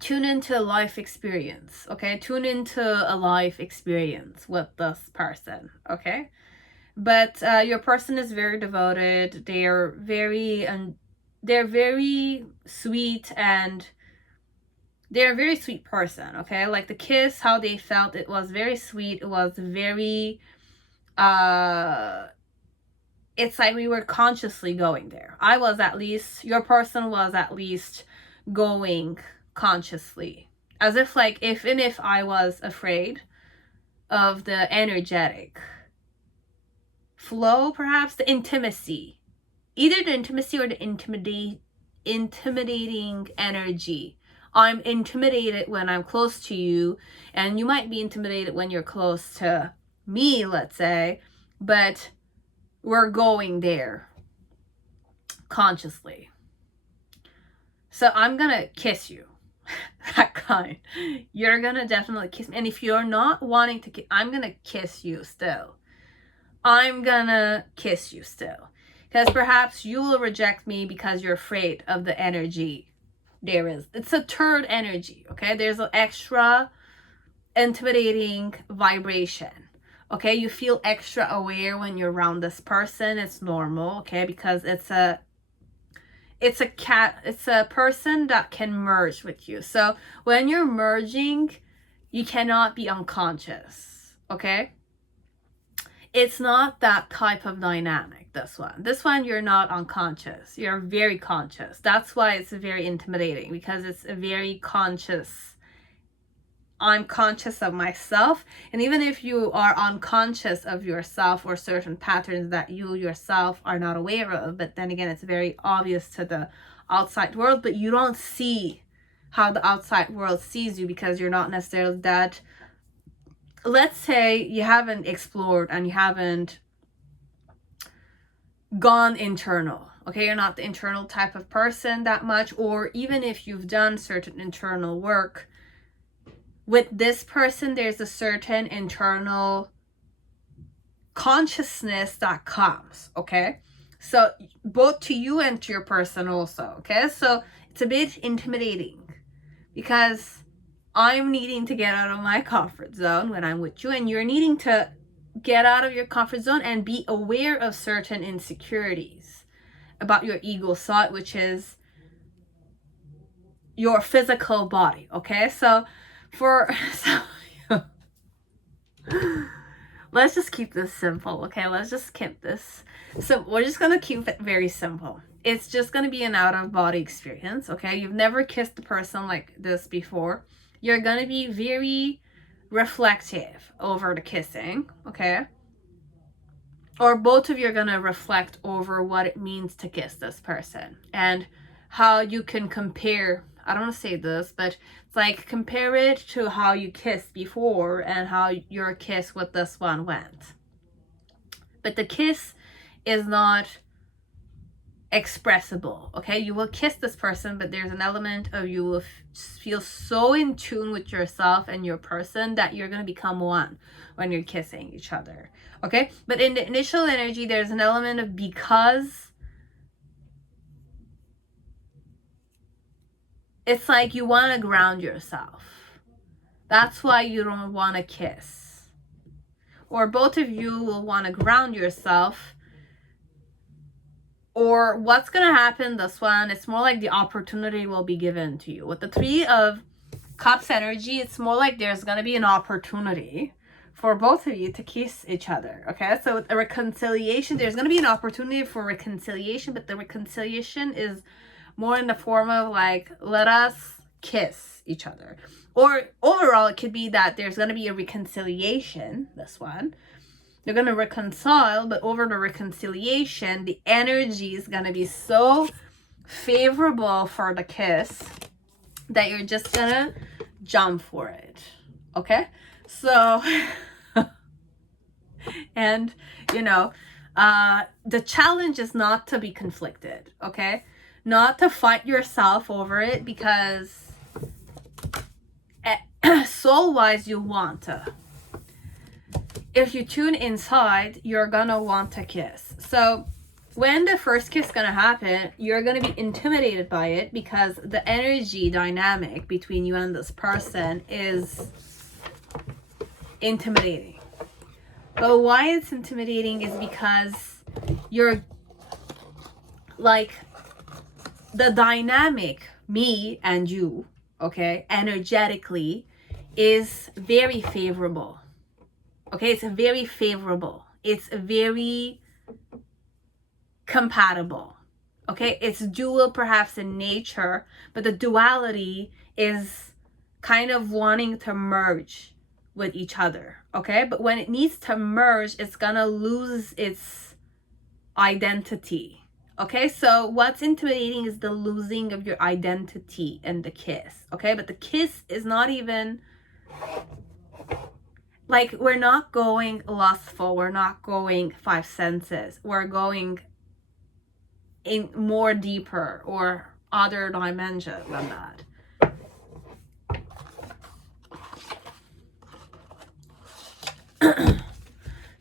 tune into a life experience. Okay, tune into a life experience with this person. Okay, but your person is very devoted. They're very sweet, and they're a very sweet person. Okay, like the kiss, how they felt, it was very sweet. It was very it's like we were consciously going there. I was, at least, your person was at least going consciously, as if like if I was afraid of the energetic flow, perhaps the intimacy, either the intimacy or the intimidating energy. I'm intimidated when I'm close to you, and you might be intimidated when you're close to me, let's say, but we're going there consciously. So I'm gonna kiss you. That kind. You're gonna definitely kiss me. And if you're not wanting to kiss, I'm gonna kiss you still. I'm gonna kiss you still. Because perhaps you will reject me because you're afraid of the energy there is. It's a third energy, okay? There's an extra intimidating vibration, okay? You feel extra aware when you're around this person. It's normal, okay? Because it's a person that can merge with you. So when you're merging, you cannot be unconscious, okay? It's not that type of dynamic, this one you're not unconscious, you're very conscious. That's why it's very intimidating, because it's a very conscious I'm conscious of myself. And even if you are unconscious of yourself or certain patterns that you yourself are not aware of, but then again, it's very obvious to the outside world, but you don't see how the outside world sees you because you're not necessarily that. Let's say you haven't explored and you haven't gone internal. Okay, you're not the internal type of person that much, or even if you've done certain internal work, with this person, there's a certain internal consciousness that comes, okay? So both to you and to your person also, okay? So it's a bit intimidating because I'm needing to get out of my comfort zone when I'm with you, and you're needing to get out of your comfort zone and be aware of certain insecurities about your ego side, which is your physical body, okay? So let's just keep this simple, okay? Let's just keep this. So we're just gonna keep it very simple. It's just gonna be an out-of-body experience, okay? You've never kissed a person like this before. You're gonna be very reflective over the kissing, okay? Or both of you are gonna reflect over what it means to kiss this person and how you can compare. I don't want to say this, but it's like compare it to how you kissed before and how your kiss with this one went. But the kiss is not expressible, okay? You will kiss this person, but there's an element of you will feel so in tune with yourself and your person that you're going to become one when you're kissing each other, okay? But in the initial energy, there's an element of because it's like you want to ground yourself. That's why you don't want to kiss. Or both of you will want to ground yourself. Or what's going to happen this one, it's more like the opportunity will be given to you. With the Three of Cups energy, it's more like there's going to be an opportunity for both of you to kiss each other, okay? So with a reconciliation, there's going to be an opportunity for reconciliation, but the reconciliation is more in the form of like, let us kiss each other. Or overall, it could be that there's going to be a reconciliation, this one. They're going to reconcile, but over the reconciliation, the energy is going to be so favorable for the kiss that you're just going to jump for it, okay? So, and, you know, the challenge is not to be conflicted, okay? Not to fight yourself over it, because soul-wise you want to. If you tune inside, you're gonna want to kiss. So when the first kiss is gonna happen, you're gonna be intimidated by it because the energy dynamic between you and this person is intimidating. But why it's intimidating is because you're like, the dynamic, me and you, okay, energetically is very favorable. Okay, it's very favorable. It's very compatible. Okay, it's dual perhaps in nature, but the duality is kind of wanting to merge with each other. Okay, but when it needs to merge, it's gonna lose its identity. Okay, so what's intimidating is the losing of your identity in the kiss. Okay, but the kiss is not even like, we're not going lustful, we're not going five senses, we're going in more deeper or other dimension than that.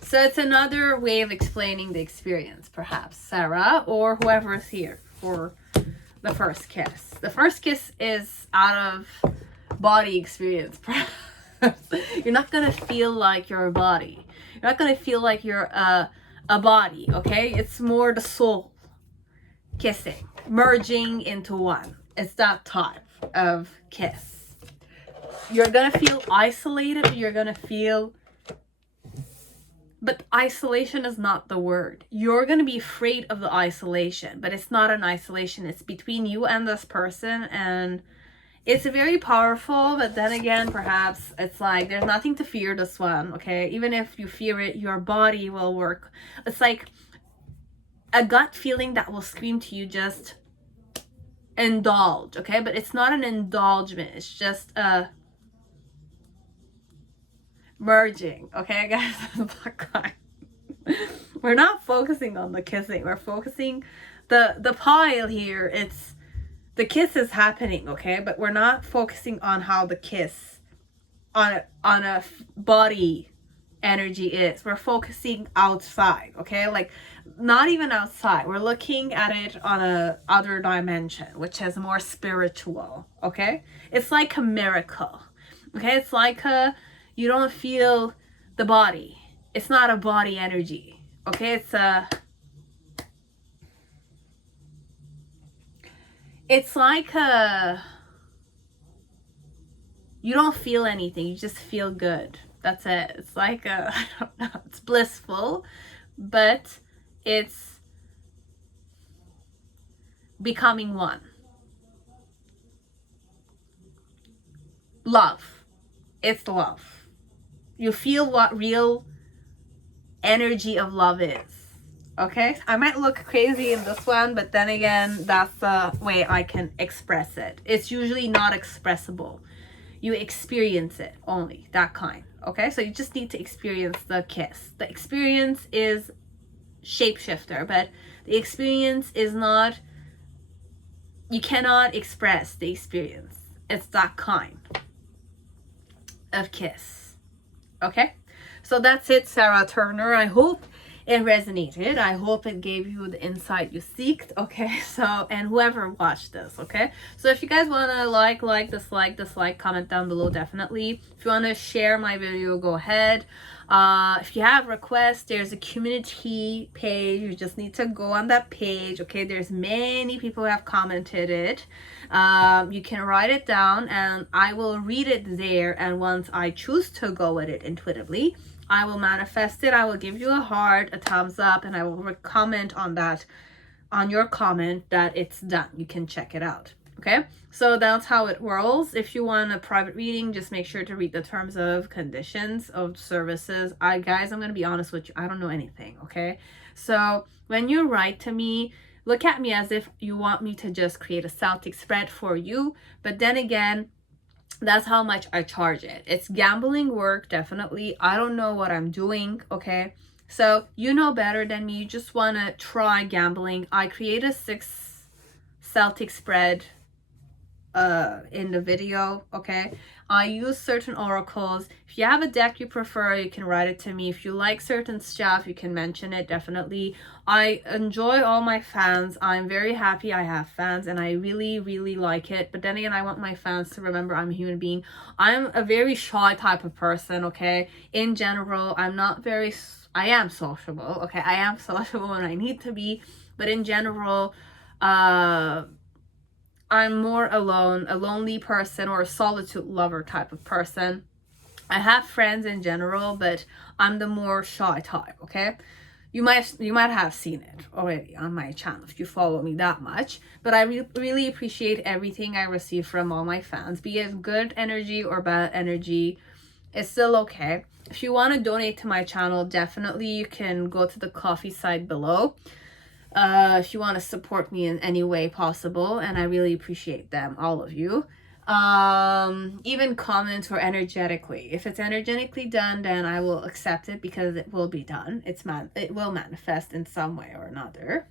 So it's another way of explaining the experience, perhaps Sarah or whoever is here for the first kiss. The first kiss is out of body experience, perhaps. You're not gonna feel like you're a body. You're not gonna feel like you're a body, okay? It's more the soul kissing, merging into one. It's that type of kiss. You're gonna feel isolated, you're gonna feel, but isolation is not the word. You're gonna be afraid of the isolation, but it's not an isolation. It's between you and this person, and It's very powerful, but then again, perhaps it's like there's nothing to fear this one, okay? Even if you fear it, your body will work. It's like a gut feeling that will scream to you, just indulge, okay? But it's not an indulgement, it's just a merging, okay, guys? We're not focusing on the kissing, we're focusing the pile here. It's the kiss is happening, okay, but we're not focusing on how the kiss on a body energy is. We're focusing outside, okay, like not even outside, we're looking at it on a other dimension, which is more spiritual, okay? It's like a miracle, okay? It's like you don't feel the body, it's not a body energy, okay? It's like you don't feel anything, you just feel good. That's it. It's like I don't know, it's blissful, but it's becoming one. Love. It's love. You feel what real energy of love is. Okay? I might look crazy in this one, but then again, that's the way I can express it. It's usually not expressible. You experience it only, that kind. Okay? So you just need to experience the kiss. The experience is shapeshifter, but the experience is not, you cannot express the experience. It's that kind of kiss. Okay? So that's it, Sarah Turner. I hope it resonated. I hope it gave you the insight you seeked. Okay, so, and whoever watched this, okay? So if you guys want to like, dislike, comment down below, definitely. If you want to share my video, go ahead. If you have requests, there's a community page. You just need to go on that page, okay? There's many people who have commented it. You can write it down and I will read it there, and once I choose to go with it intuitively, I will manifest it. I will give you a heart, a thumbs up, and I will comment on that, on your comment, that it's done. You can check it out. Okay, so that's how it rolls. If you want a private reading, just make sure to read the terms of conditions of services. Guys, I'm gonna be honest with you, I don't know anything. Okay, so when you write to me, look at me as if you want me to just create a Celtic spread for you, but then again, that's how much I charge it. It's gambling work, definitely. I don't know what I'm doing, okay? So you know better than me. You just want to try gambling. I create a 6 Celtic spread in the video, okay? I use certain oracles. If you have a deck you prefer, you can write it to me. If you like certain stuff, you can mention it, definitely. I enjoy all my fans. I'm very happy I have fans, and I really like it. But then again, I want my fans to remember I'm a human being. I'm a very shy type of person, okay? In general, I'm not very, I am sociable, okay? I am sociable when I need to be, but in general, I'm more alone, a lonely person, or a solitude lover type of person. I have friends in general, but I'm the more shy type, okay? You might have seen it already on my channel if you follow me that much, but I really appreciate everything I receive from all my fans, be it good energy or bad energy. It's still okay. If you want to donate to my channel, definitely you can go to the coffee side below. If you want to support me in any way possible, and I really appreciate them, all of you. Even comments or energetically, if it's energetically done, then I will accept it, because it will be done. It will manifest in some way or another,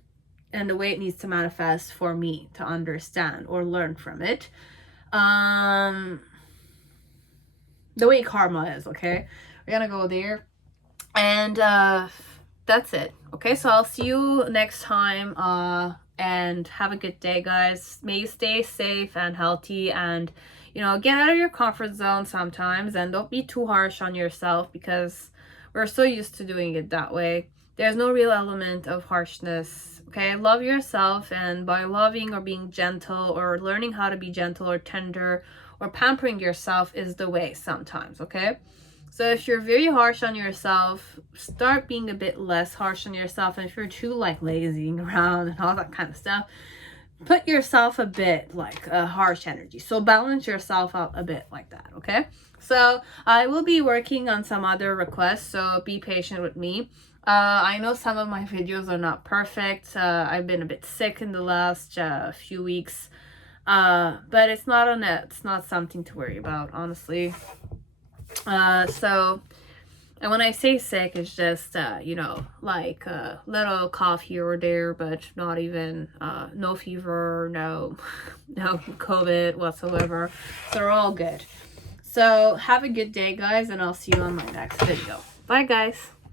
and the way it needs to manifest for me to understand or learn from it, the way karma is, okay? We're gonna go there, and that's it. Okay, so I'll see you next time, and have a good day, guys. May you stay safe and healthy, and you know, get out of your comfort zone sometimes, and don't be too harsh on yourself, because we're so used to doing it that way. There's no real element of harshness, okay? Love yourself, and by loving or being gentle or learning how to be gentle or tender or pampering yourself is the way sometimes, okay? So if you're very harsh on yourself, start being a bit less harsh on yourself. And if you're too like lazying around and all that kind of stuff, put yourself a bit like a harsh energy. So balance yourself out a bit like that, okay? So I will be working on some other requests, so be patient with me. I know some of my videos are not perfect. I've been a bit sick in the last few weeks, but it's not something to worry about, honestly. And when I say sick, it's just, you know, like a little cough here or there, but not even, no fever, no, no COVID whatsoever. So we're all good. So have a good day, guys, and I'll see you on my next video. Bye, guys.